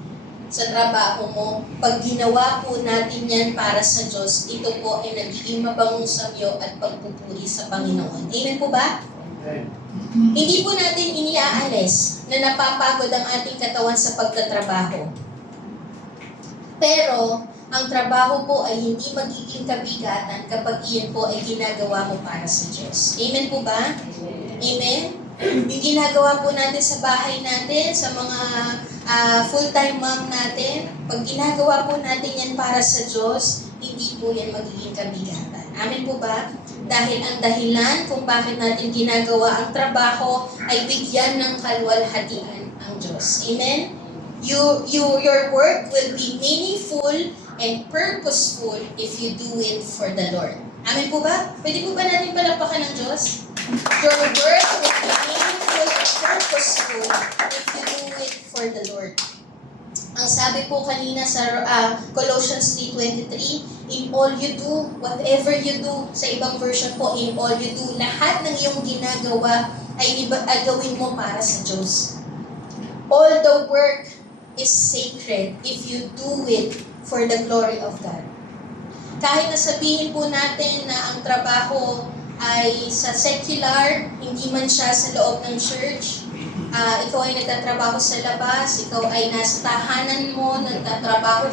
sa trabaho mo, pag ginawa po natin yan para sa Diyos, ito po ay nagiging mabangong samyo at pagpupuri sa Panginoon. Amen po ba? Hindi po natin iniaalis na napapagod ang ating katawan sa pagtatrabaho. Pero, ang trabaho po ay hindi magiging kabigatan kapag iyon po ay ginagawa mo para sa Diyos. Amen po ba? Amen? Yung ginagawa po natin sa bahay natin, sa mga full-time mom natin, pag ginagawa po natin yan para sa Diyos, hindi po yan magiging kabigatan. Amen po ba? Dahil ang dahilan kung bakit natin ginagawa ang trabaho ay bigyan ng kalwalhatian ang Diyos. Amen? Your work will be meaningful and purposeful if you do it for the Lord. Amen po ba? Pwede po ba natin palakpakan ng Diyos? Your work will be meaningful and purposeful if you do it for the Lord. Ang sabi po kanina sa Colossians 3:23, in all you do, whatever you do, sa ibang version po, in all you do, lahat ng iyong ginagawa ay gawin mo para sa Diyos. All the work is sacred if you do it for the glory of God. Kahit nasabihin po natin na ang trabaho ay sa secular, hindi man siya sa loob ng church, ikaw ay nagtatrabaho sa labas, ikaw ay nasa tahanan mo, nagtatrabaho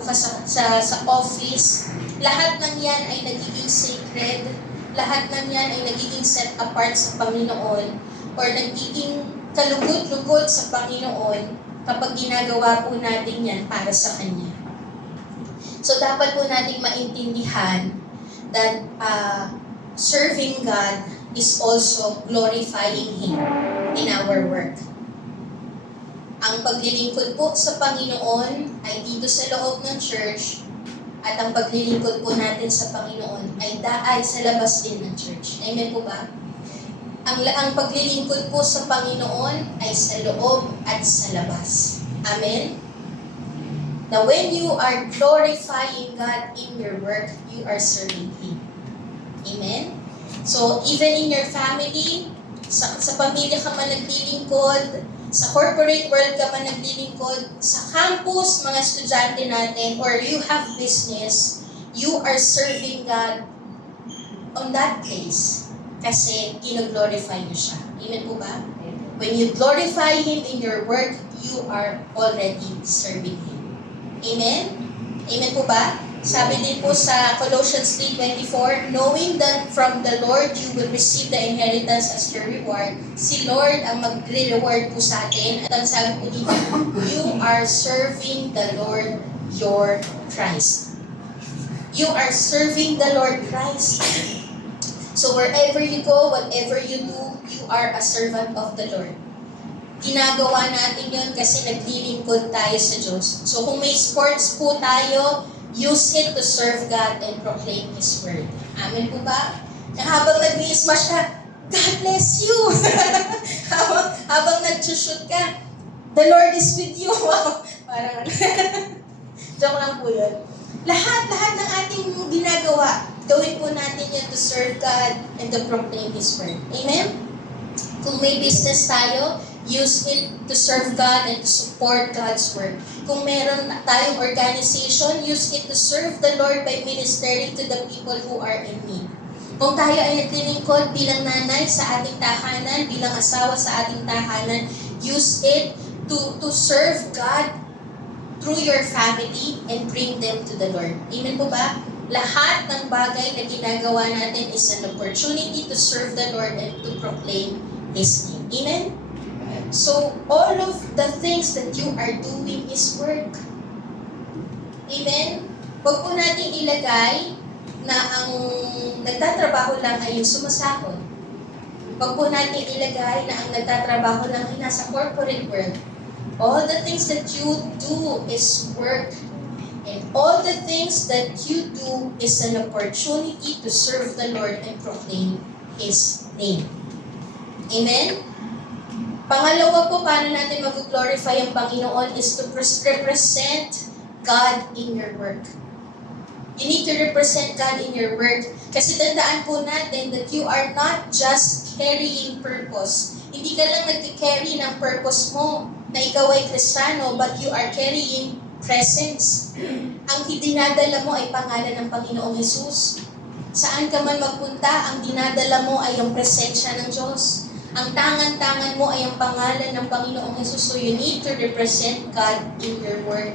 ka sa office, lahat ng yan ay nagiging sacred, lahat ng yan ay nagiging set apart sa Panginoon, or nagiging kalugod-lugod sa Panginoon kapag ginagawa po natin yan para sa Kanya. So dapat po nating maintindihan that serving God is also glorifying Him in our work. Ang paglilingkod po sa Panginoon ay dito sa loob ng church, At ang paglilingkod po natin sa Panginoon ay sa labas din ng church. Amen po ba? Ang paglilingkod po sa Panginoon ay sa loob at sa labas. Amen? Now, when you are glorifying God in your work, you are serving Him. Amen? So, even in your family, sa pamilya ka man naglilingkod, sa corporate world ka man naglilingkod, sa campus, mga estudyante natin, or you have business, you are serving God on that place kasi gino-glorify niyo siya. Amen po ba? When you glorify Him in your work, you are already serving Him. Amen? Amen po ba? Sabi din po sa Colossians 3:24, knowing that from the Lord you will receive the inheritance as your reward. Si Lord ang magre-reward po sa atin. At ang sabi po dito, you are serving the Lord your Christ. You are serving the Lord Christ. So wherever you go, whatever you do, you are a servant of the Lord. Ginagawa natin yun kasi naglilingkod tayo sa Diyos. So kung may sports po tayo, use it to serve God and proclaim His Word. Amen po ba? Na habang nag-i-smash ka, God bless you! habang nag-shoot ka, the Lord is with you. Wow! Parang joke lang po yun. Lahat ng ating ginagawa, gawin po natin yun to serve God and to proclaim His Word. Amen? Kung may business tayo, use it to serve God and to support God's Word. Kung meron tayong organization, use it to serve the Lord by ministering to the people who are in need. Kung tayo ay naglilingkod bilang nanay sa ating tahanan, bilang asawa sa ating tahanan, use it to serve God through your family and bring them to the Lord. Amen po ba? Lahat ng bagay na ginagawa natin is an opportunity to serve the Lord and to proclaim His name. Amen? So, all of the things that you are doing is work. Amen? Huwag po natin ilagay na ang nagtatrabaho lang ay yung sumasahod. Huwag po natin ilagay na ang nagtatrabaho lang ay nasa corporate world. All the things that you do is work. And all the things that you do is an opportunity to serve the Lord and proclaim His name. Amen? Pangalawa po, paano natin mag-glorify ang Panginoon is to represent God in your work. You need to represent God in your work. Kasi tandaan po natin that you are not just carrying purpose. Hindi ka lang nag-carry ng purpose mo na ikaw ay Kristiyano, but you are carrying presence. Ang dinadala mo ay pangalan ng Panginoong Jesus. Saan ka man magpunta, ang dinadala mo ay ang presensya ng Diyos. Ang tangan-tangan mo ay ang pangalan ng Panginoong Jesus. So you need to represent God in your work.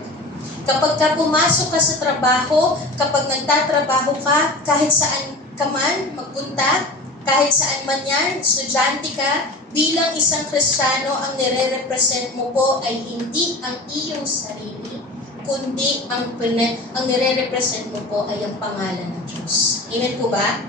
Kapag ka pumasok ka sa trabaho, kapag nagtatrabaho ka, kahit saan ka man magpunta, kahit saan man yan, estudyante ka, bilang isang Kristiyano, ang nire-represent mo po ay hindi ang iyong sarili, kundi ang nire-represent mo po ay ang pangalan ng Diyos. Amen po ba?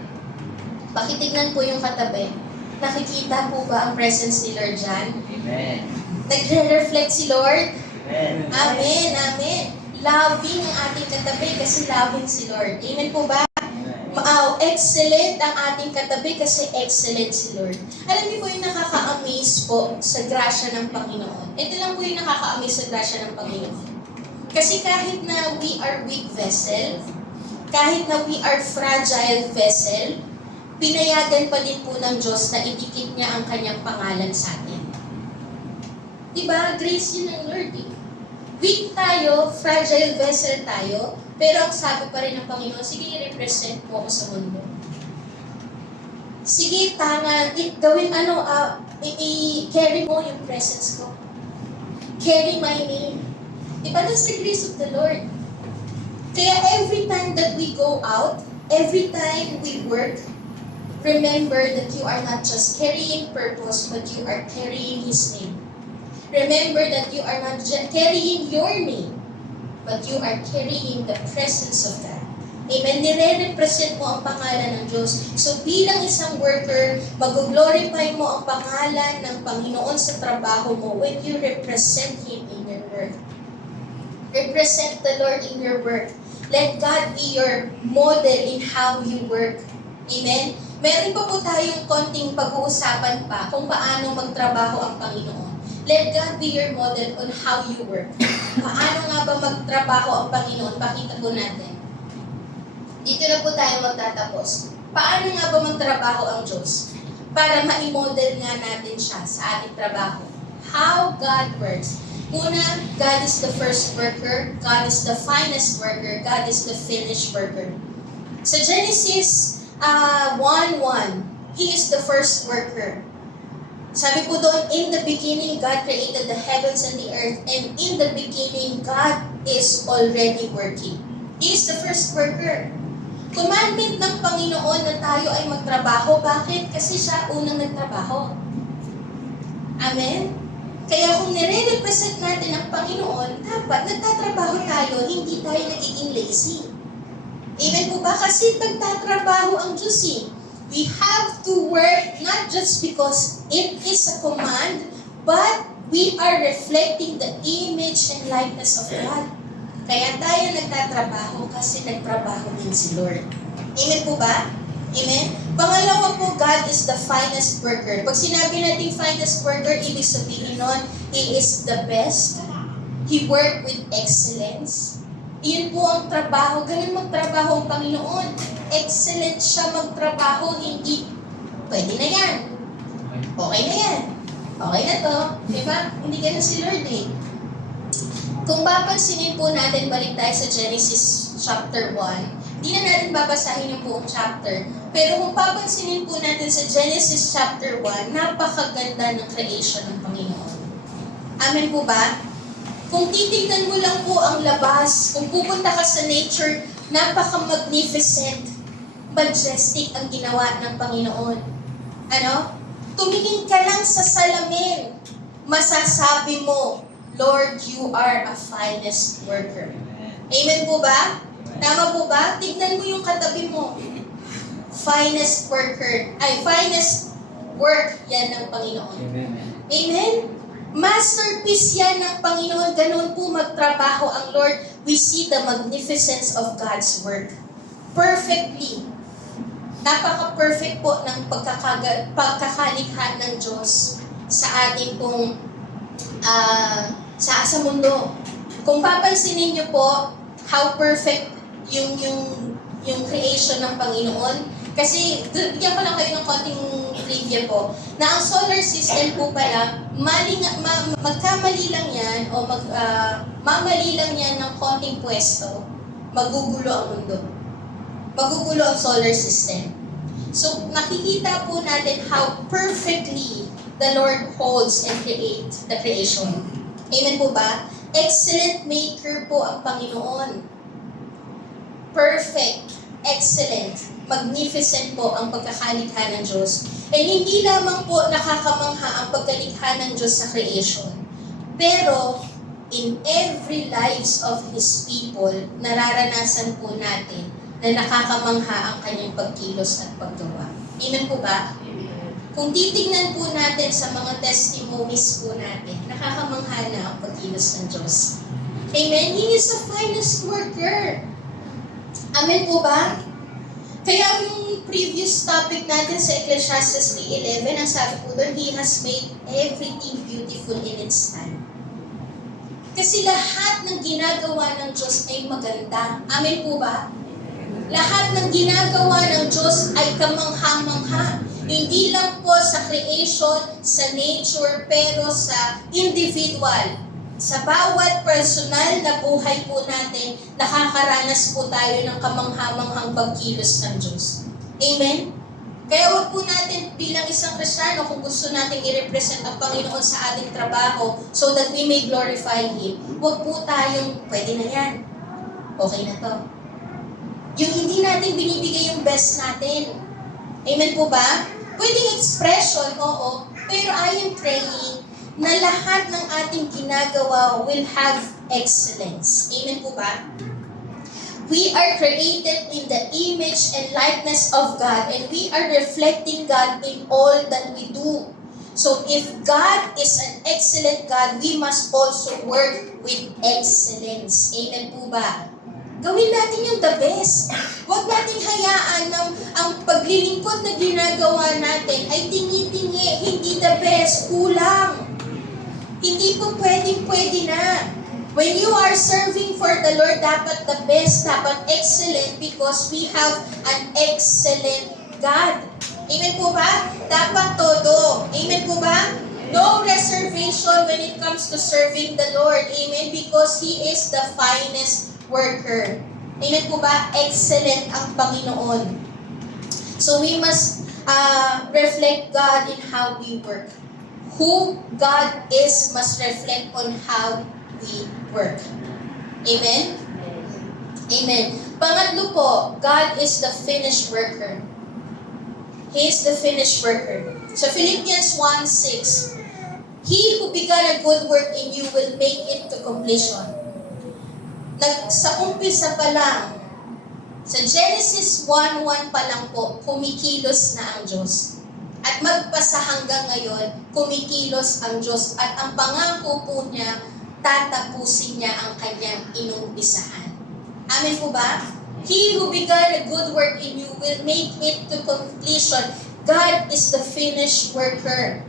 Pakitignan po yung katabi. Nakikita po ba ang presence ni Lord dyan? Amen. Nagre-reflect si Lord? Amen. Amen, amen. Loving ang ating katabi kasi loving si Lord. Amen po ba? Excellent ang ating katabi kasi excellent si Lord. Alam niyo po yung nakaka-amaze po sa grasya ng Panginoon. Ito lang po yung nakaka-amaze sa grasya ng Panginoon. Kasi kahit na we are weak vessel, kahit na we are fragile vessel, pinayagan pa din po ng Diyos na idikit niya ang kanyang pangalan sa atin. Diba? Grace yun ng Lord eh. Weak tayo, fragile vessel tayo, pero ang sabi pa rin ng Panginoon, sige, i-represent mo ako sa mundo. Sige, gawin i-carry mo yung presence ko. Carry my name. Diba? That's the grace of the Lord. Kaya every time that we go out, every time we work, remember that you are not just carrying purpose, but you are carrying His name. Remember that you are not just carrying your name, but you are carrying the presence of God. Amen? Nire-represent mo ang pangalan ng Diyos. So bilang isang worker, mag-glorify mo ang pangalan ng Panginoon sa trabaho mo when you represent Him in your work. Represent the Lord in your work. Let God be your model in how you work. Amen? Meron pa po tayong konting pag-uusapan pa kung paano magtrabaho ang Panginoon. Let God be your model on how you work. Paano nga ba magtrabaho ang Panginoon? Pakita po natin. Dito na po tayo magtatapos. Paano nga ba magtrabaho ang Diyos? Para ma-model nga natin siya sa ating trabaho. How God works. Una, God is the first worker. God is the finest worker. God is the finished worker. Sa Genesis 1:1, He is the first worker. Sabi po doon, in the beginning, God created the heavens and the earth. And in the beginning, God is already working. He is the first worker. Commandment ng Panginoon na tayo ay magtrabaho. Bakit? Kasi siya unang nagtrabaho. Amen? Kaya kung nire-represent natin ang Panginoon, dapat nagtatrabaho tayo, hindi tayo nagiging lazy. Amen po ba? Kasi nagtatrabaho ang Diyos eh. We have to work not just because it is a command, but we are reflecting the image and likeness of God. Kaya tayo nagtatrabaho kasi nagtrabaho din si Lord. Amen po ba? Amen? Pangalawa po, God is the finest worker. Pag sinabi natin finest worker, ibig sabihin nun, He is the best. He worked with excellence. Iyon po ang trabaho. Ganun magtrabaho ang Panginoon. Excellent siya magtrabaho. Hindi, pwede na yan. Okay na yan. Okay na to. Diba? Hindi ganun si Lord eh. Kung papansinin po natin, balik tayo sa Genesis chapter 1. Hindi na natin babasahin yung buong chapter. Pero kung papansinin po natin sa Genesis chapter 1, napakaganda ng creation ng Panginoon. Amen po ba? Kung titignan mo lang po ang labas, kung pupunta ka sa nature, napaka-magnificent, majestic ang ginawa ng Panginoon. Ano? Tumingin ka lang sa salamin, masasabi mo, Lord, you are a finest worker. Amen po ba? Tama po ba? Tignan mo yung katabi mo. Finest worker, finest work yan ng Panginoon. Amen. Amen? Masterpiece yan ng Panginoon. Ganun po magtrabaho ang Lord. We see the magnificence of God's work. Perfectly. Napaka-perfect po ng pagkakalikha ng Diyos sa ating pong sa mundo. Kung papansinin niyo po how perfect yung creation ng Panginoon. Kasi, bigyan ko lang kayo ng konting trivia po, na ang solar system po pala, magkamali lang yan, o mamali lang yan ng konting pwesto, magugulo ang mundo. Magugulo ang solar system. So, nakikita po natin how perfectly the Lord holds and create the creation. Amen po ba? Excellent maker po ang Panginoon. Perfect, excellent, magnificent po ang pagkakalikha ng Diyos. And hindi lamang po nakakamangha ang pagkalikha ng Diyos sa creation. Pero, in every lives of His people, nararanasan po natin na nakakamangha ang kanyang pagkilos at paggawa. Amen po ba? Kung titignan po natin sa mga testimonies po natin, nakakamangha na ang pagkilos ng Diyos. Amen? He is the finest worker. Amen po ba? Kaya yung previous topic natin sa Ecclesiastes 3:11, ang sabi po doon, He has made everything beautiful in its time. Kasi lahat ng ginagawa ng Diyos ay maganda. Amen po ba? Lahat ng ginagawa ng Diyos ay kamangha-mangha. Hindi lang po sa creation, sa nature, pero sa individual. Sa bawat personal na buhay po natin, nakakaranas po tayo ng kamangha-manghang pagkilos ng Diyos. Amen? Kaya wag po natin bilang isang Kristiyano, kung gusto natin i-represent ang Panginoon sa ating trabaho so that we may glorify Him, wag po tayong, pwede na yan. Okay na to. Yung hindi natin binibigay yung best natin. Amen po ba? Pwedeng expression, oo. Pero I am praying na lahat ng ating ginagawa will have excellence. Amen po ba? We are created in the image and likeness of God, and we are reflecting God in all that we do. So if God is an excellent God, we must also work with excellence. Amen po ba? Gawin natin yung the best. Huwag nating hayaan na ang paglilingkod na ginagawa natin ay tingi-tingi, hindi the best, kulang. Hindi po pwede na. When you are serving for the Lord, dapat the best, dapat excellent because we have an excellent God. Amen po ba? Dapat todo. Amen po ba? No reservation when it comes to serving the Lord. Amen? Because He is the finest worker. Amen po ba? Excellent ang Panginoon. So we must reflect God in how we work. Who God is must reflect on how we work. Amen? Amen. Pangatlo po, God is the finished worker. He is the finished worker. So Philippians 1:6, He who began a good work in you will make it to completion. Sa umpisa pa lang, sa Genesis 1:1 pa lang po, kumikilos na ang Diyos. At magpasa hanggang ngayon, kumikilos ang Diyos. At ang pangako po niya, tatapusin niya ang kanyang inumpisahan. Amen po ba? He who began a good work in you will make it to completion. God is the finished worker.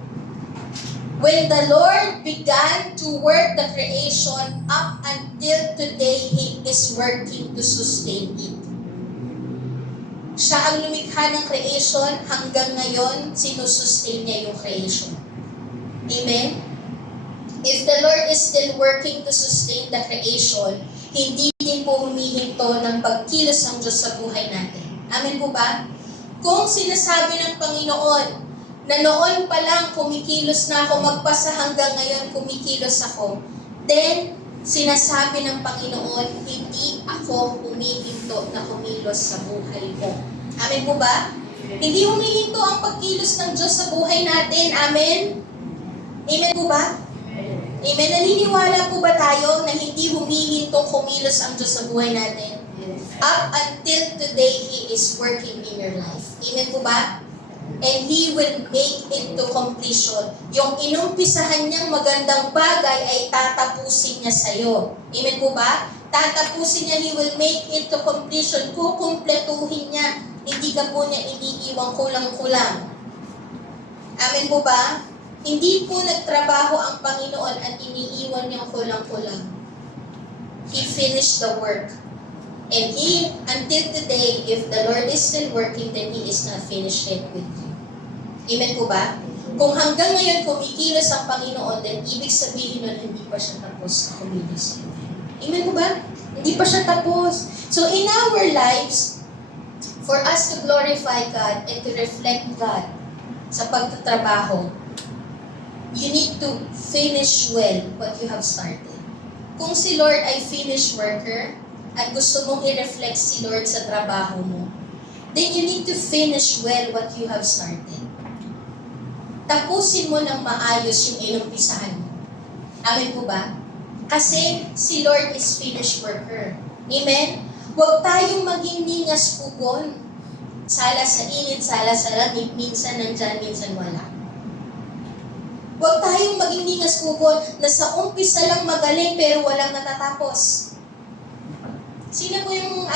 When the Lord began to work the creation, up until today, He is working to sustain it. Siya ang lumikha ng creation, hanggang ngayon, sinusustain niya yung creation. Amen? If the Lord is still working to sustain the creation, hindi din po humihinto ng pagkilos ng Diyos sa buhay natin. Amen po ba? Kung sinasabi ng Panginoon na noon pa lang kumikilos na ako, magpasa hanggang ngayon kumikilos ako, then sinasabi ng Panginoon, hindi ako humihinto na kumilos sa buhay mo. Amen po ba? Hindi humihinto ang pagkilos ng Diyos sa buhay natin. Amen? Amen po ba? Amen. Naniniwala po ba tayo na hindi humihinto kumilos ang Diyos sa buhay natin? Up until today, He is working in your life. Amen po ba? And He will make it to completion. Yung inumpisahan niyang magandang bagay ay tatapusin niya sa'yo. Amen po ba? Tatapusin niya, He will make it to completion. Kukumpletuhin niya. Hindi ka po niya iniiwang kulang-kulang. Amen po ba? Hindi po nagtrabaho ang Panginoon at iniiwan niyang kulang-kulang. He finished the work. And He, until today, if the Lord is still working, then He is not finished yet with you. Amen po ba? Kung hanggang ngayon kumikilos ang Panginoon, then ibig sabihin nun, hindi pa siya tapos na kumilos. Amen po ba? Hindi pa siya tapos. So in our lives, for us to glorify God and to reflect God sa pagtatrabaho, you need to finish well what you have started. Kung si Lord ay finished worker at gusto mong i-reflect si Lord sa trabaho mo, then you need to finish well what you have started. Tapusin mo ng maayos yung inumpisahan mo. Amen po ba? Kasi si Lord is finished worker. Amen? Huwag tayong maging ningas pugon. Sala sa init, sala sa lamig, minsan nandyan, minsan wala. Huwag tayong maging ningas pugon na sa umpisa lang magaling pero walang natatapos. Sino po yung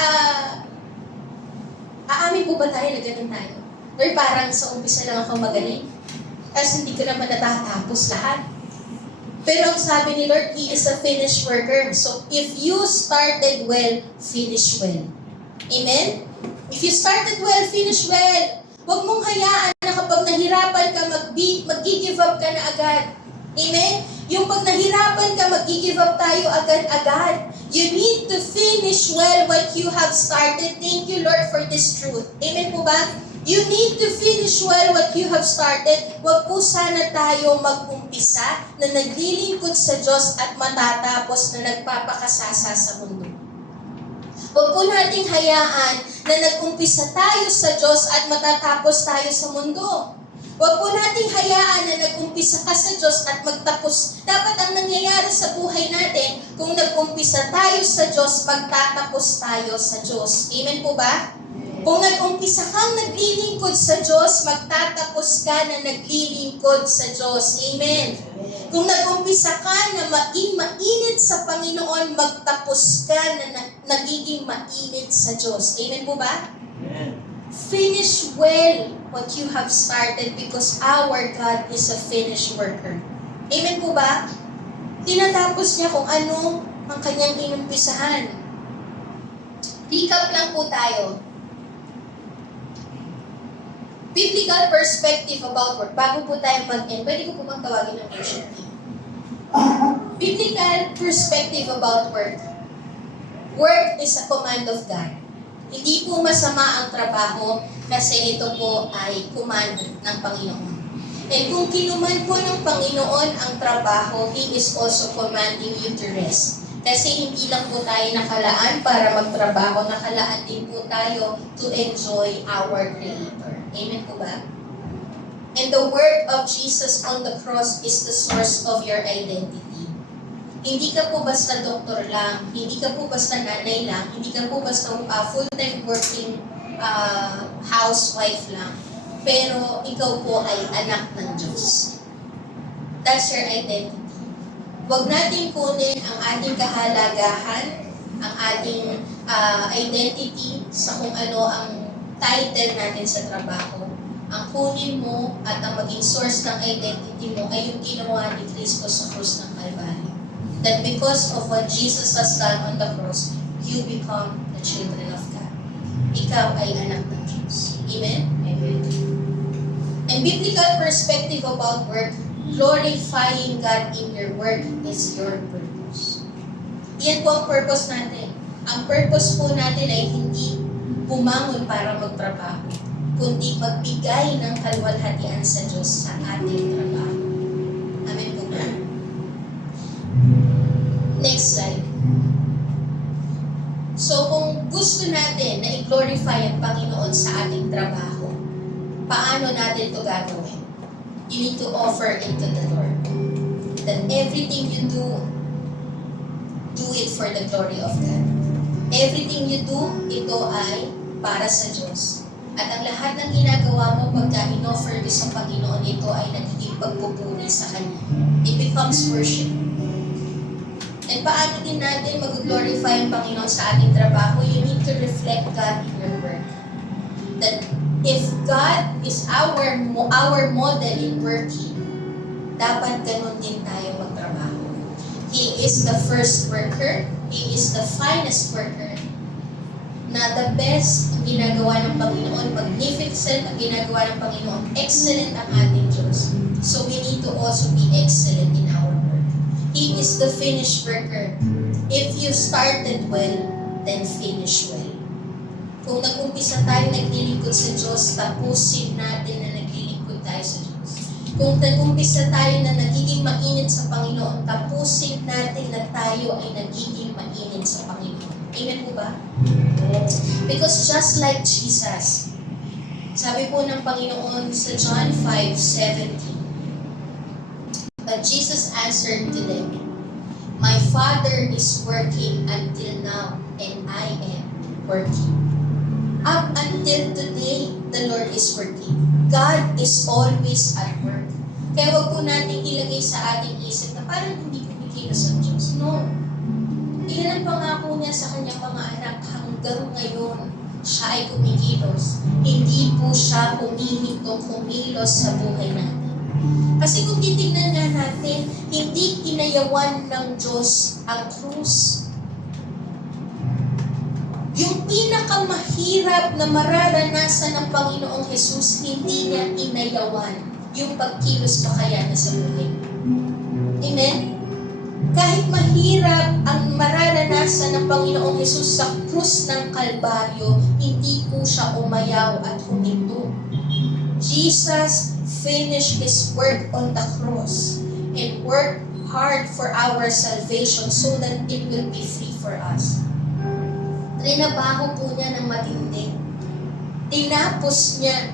aamin po ba tayo na ganun tayo? Or parang sa umpisa lang ako magaling? Kasi hindi ko naman natatapos lahat. Pero ang sabi ni Lord, He is a finished worker. So if you started well, finish well. Amen? If you started well, finish well. Huwag mong hayaan na kapag nahirapan ka, mag-give up ka na agad. Amen? Yung pag nahirapan ka, mag-give up tayo agad-agad. You need to finish well what you have started. Thank you, Lord, for this truth. Amen po ba? You need to finish well what you have started. Huwag po sana tayo mag-umpisa na naglilingkod sa Diyos at matatapos na nagpapakasasa sa mundo. Huwag po nating hayaan na nag-umpisa tayo sa Diyos at matatapos tayo sa mundo. Huwag po nating hayaan na nag-umpisa ka sa Diyos at magtapos. Dapat ang nangyayari sa buhay natin, kung nag-umpisa tayo sa Diyos, magtatapos tayo sa Diyos. Amen po ba? Kung nag-umpisa kang naglilingkod sa Diyos, magtatapos ka na naglilingkod sa Diyos. Amen. Kung nag-umpisa ka na mainit sa Panginoon, magtapos ka na nagiging mainit sa Diyos. Amen po ba? Amen. Finish well what you have started because our God is a finished worker. Amen po ba? Tinatapos niya kung ano ang kanyang inumpisahan. Recap lang po tayo. Biblical perspective about work. Bago po tayo mag-end, pwede ko po bang tawagin ng worship team? Biblical perspective about work. Work is a command of God. Hindi po masama ang trabaho kasi ito po ay command ng Panginoon. And kung kinuman po ng Panginoon ang trabaho, He is also commanding you to rest. Kasi hindi lang po tayo nakalaan para magtrabaho, nakalaan din po tayo to enjoy our Creator. Amen po ba? And the work of Jesus on the cross is the source of your identity. Hindi ka po basta doktor lang, hindi ka po basta nanay lang, hindi ka po basta full-time working housewife lang. Pero ikaw po ay anak ng Diyos. That's your identity. Huwag natin kunin ang ating kahalagahan, ang ating identity sa kung ano ang title natin sa trabaho. Ang kunin mo at ang maging source ng identity mo ay yung ginawa ni Cristo sa krus ng Calvary. That because of what Jesus has done on the cross, you become the children of God. Ikaw ay anak ng Diyos. Amen? Amen. And biblical perspective about work, glorifying God in your work is your purpose. Yan po ang purpose natin. Ang purpose po natin ay hindi bumangon para magtrabaho, kundi magbigay ng kaluwalhatian sa Diyos sa ating trabaho. Amen po ba? Next slide. So kung gusto natin na i-glorify ang Panginoon sa ating trabaho, paano natin ito gagawin? You need to offer it to the Lord. That everything you do it for the glory of God. Everything you do, ito ay para sa Diyos. At ang lahat ng ginagawa mo pagka in-offer ko sa Panginoon, ito ay nagiging pagpupuri sa Kanya. It becomes worship. And paano din natin mag-glorify ang Panginoon sa ating trabaho? You need to reflect God in your work. That if God is our model in working, dapat ganun din tayo magtrabaho. He is the first worker. He is the finest worker. Na the best ang ginagawa ng Panginoon, magnificent ang ginagawa ng Panginoon, excellent ang ating Diyos. So we need to also be excellent in our work. He is the finished worker. If you started well, then finish well. Kung nag-umpisa tayo naglilingkod sa Diyos, tapusin natin na naglilingkod tayo sa Diyos. Kung nag-umpisa tayo na nagiging mainit sa Panginoon, tapusin natin na tayo ay nagiging mainit sa Panginoon. Amen po ba? Because just like Jesus, sabi po ng Panginoon sa John 5:17, but Jesus answered to them, my Father is working until now, and I am working. Up until today, the Lord is working. God is always at work. Kaya wag po natin ilagay sa ating isip na parang hindi kumikilos ang Diyos. No. Ilan ang pangako niya sa kanyang mga anak hanggang ngayon siya ay kumikilos. Hindi po siya humihinto kumilos sa buhay natin. Kasi kung titignan nga natin, hindi inayawan ng Diyos ang krus. Yung pinakamahirap na mararanasan ng Panginoong Jesus, hindi niya inayawan yung pagkilos pa kaya na sa buhay. Amen? Kahit mahirap ang mararanasan ng Panginoong Jesus sa krus ng Kalbaryo, hindi po siya umayaw at huminto. Jesus finished His work on the cross and worked hard for our salvation so that it will be free for us. Trinabaho po niya ng matindi. Tinapos niya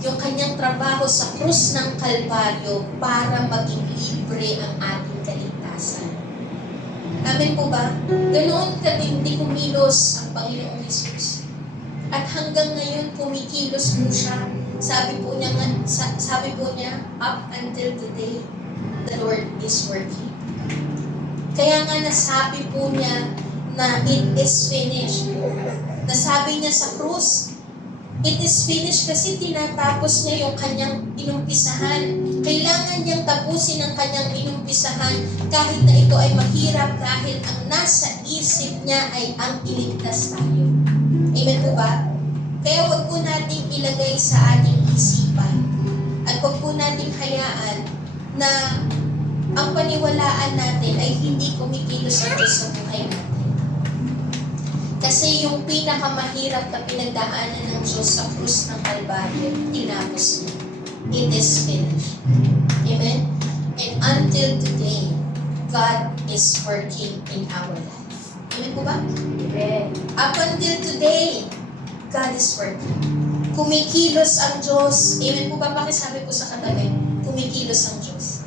yung kanyang trabaho sa krus ng Kalbaryo para maging libre ang ating kaligtasan. Amen po ba? Ganoon katindi kumilos ang Panginoong Jesus. At hanggang ngayon kumikilos po siya. Sabi po niya, up until today, the Lord is working. Kaya nga nasabi po niya na it is finished. Nasabi niya sa krus, it is finished kasi tinatapos niya yung kanyang inumpisahan. Kailangan niyang tapusin ang kanyang inumpisahan kahit na ito ay mahirap dahil ang nasa isip niya ay ang iligtas tayo. Amen po ba? Kaya huwag po nating ilagay sa ating isipan at huwag po nating hayaan na ang paniwalaan natin ay hindi kumikilos ang Diyos sa buhay natin. Kasi yung pinakamahirap na pinagdaanan ng Diyos sa krus ng Kalbaryo, tinapos niya. It is finished. Amen? And until today, God is working in our life. Amen po ba? Amen. Up until today, God is working. Kumikilos ang Diyos. Amen po ba? Pakisabi po sa katabi, kumikilos ang Diyos.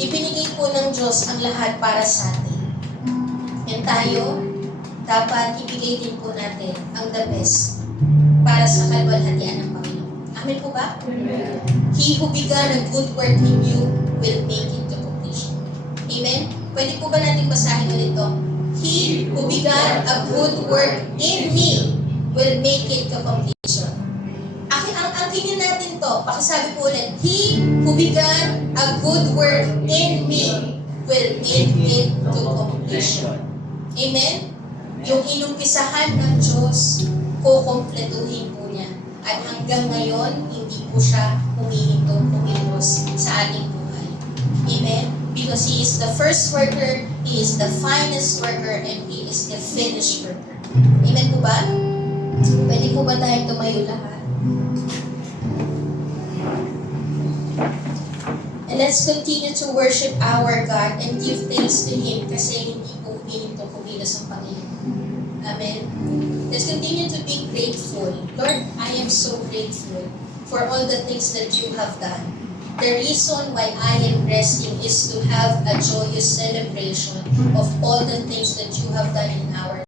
Ibinigay po ng Diyos ang lahat para sa atin. And tayo, dapat ibigay din po natin ang the best para sa kalwalhatian ng Panginoon. Amen po ba? Amen. He who began a good work in you will make it to completion. Amen? Pwede po ba natin basahin ulit ito? He who began a good work in me will make it to completion. Angkinin natin to. Pakisabi po ulit. He who began a good work in me will make it to completion. Amen? Yung inumpisahan ng Diyos, kukumpletuhin po niya. At hanggang ngayon, hindi po siya humihintong kumilos sa ating buhay. Amen? Because He is the first worker, He is the finest worker, and He is the finished worker. Amen po ba? Pwede po ba tayong tumayo lahat? And let's continue to worship our God and give thanks to Him kasi hindi po humihintong kumilos ang Panginoon. Amen? Let's continue to be grateful. Lord, I am so grateful for all the things that you have done. The reason why I am resting is to have a joyous celebration of all the things that you have done in our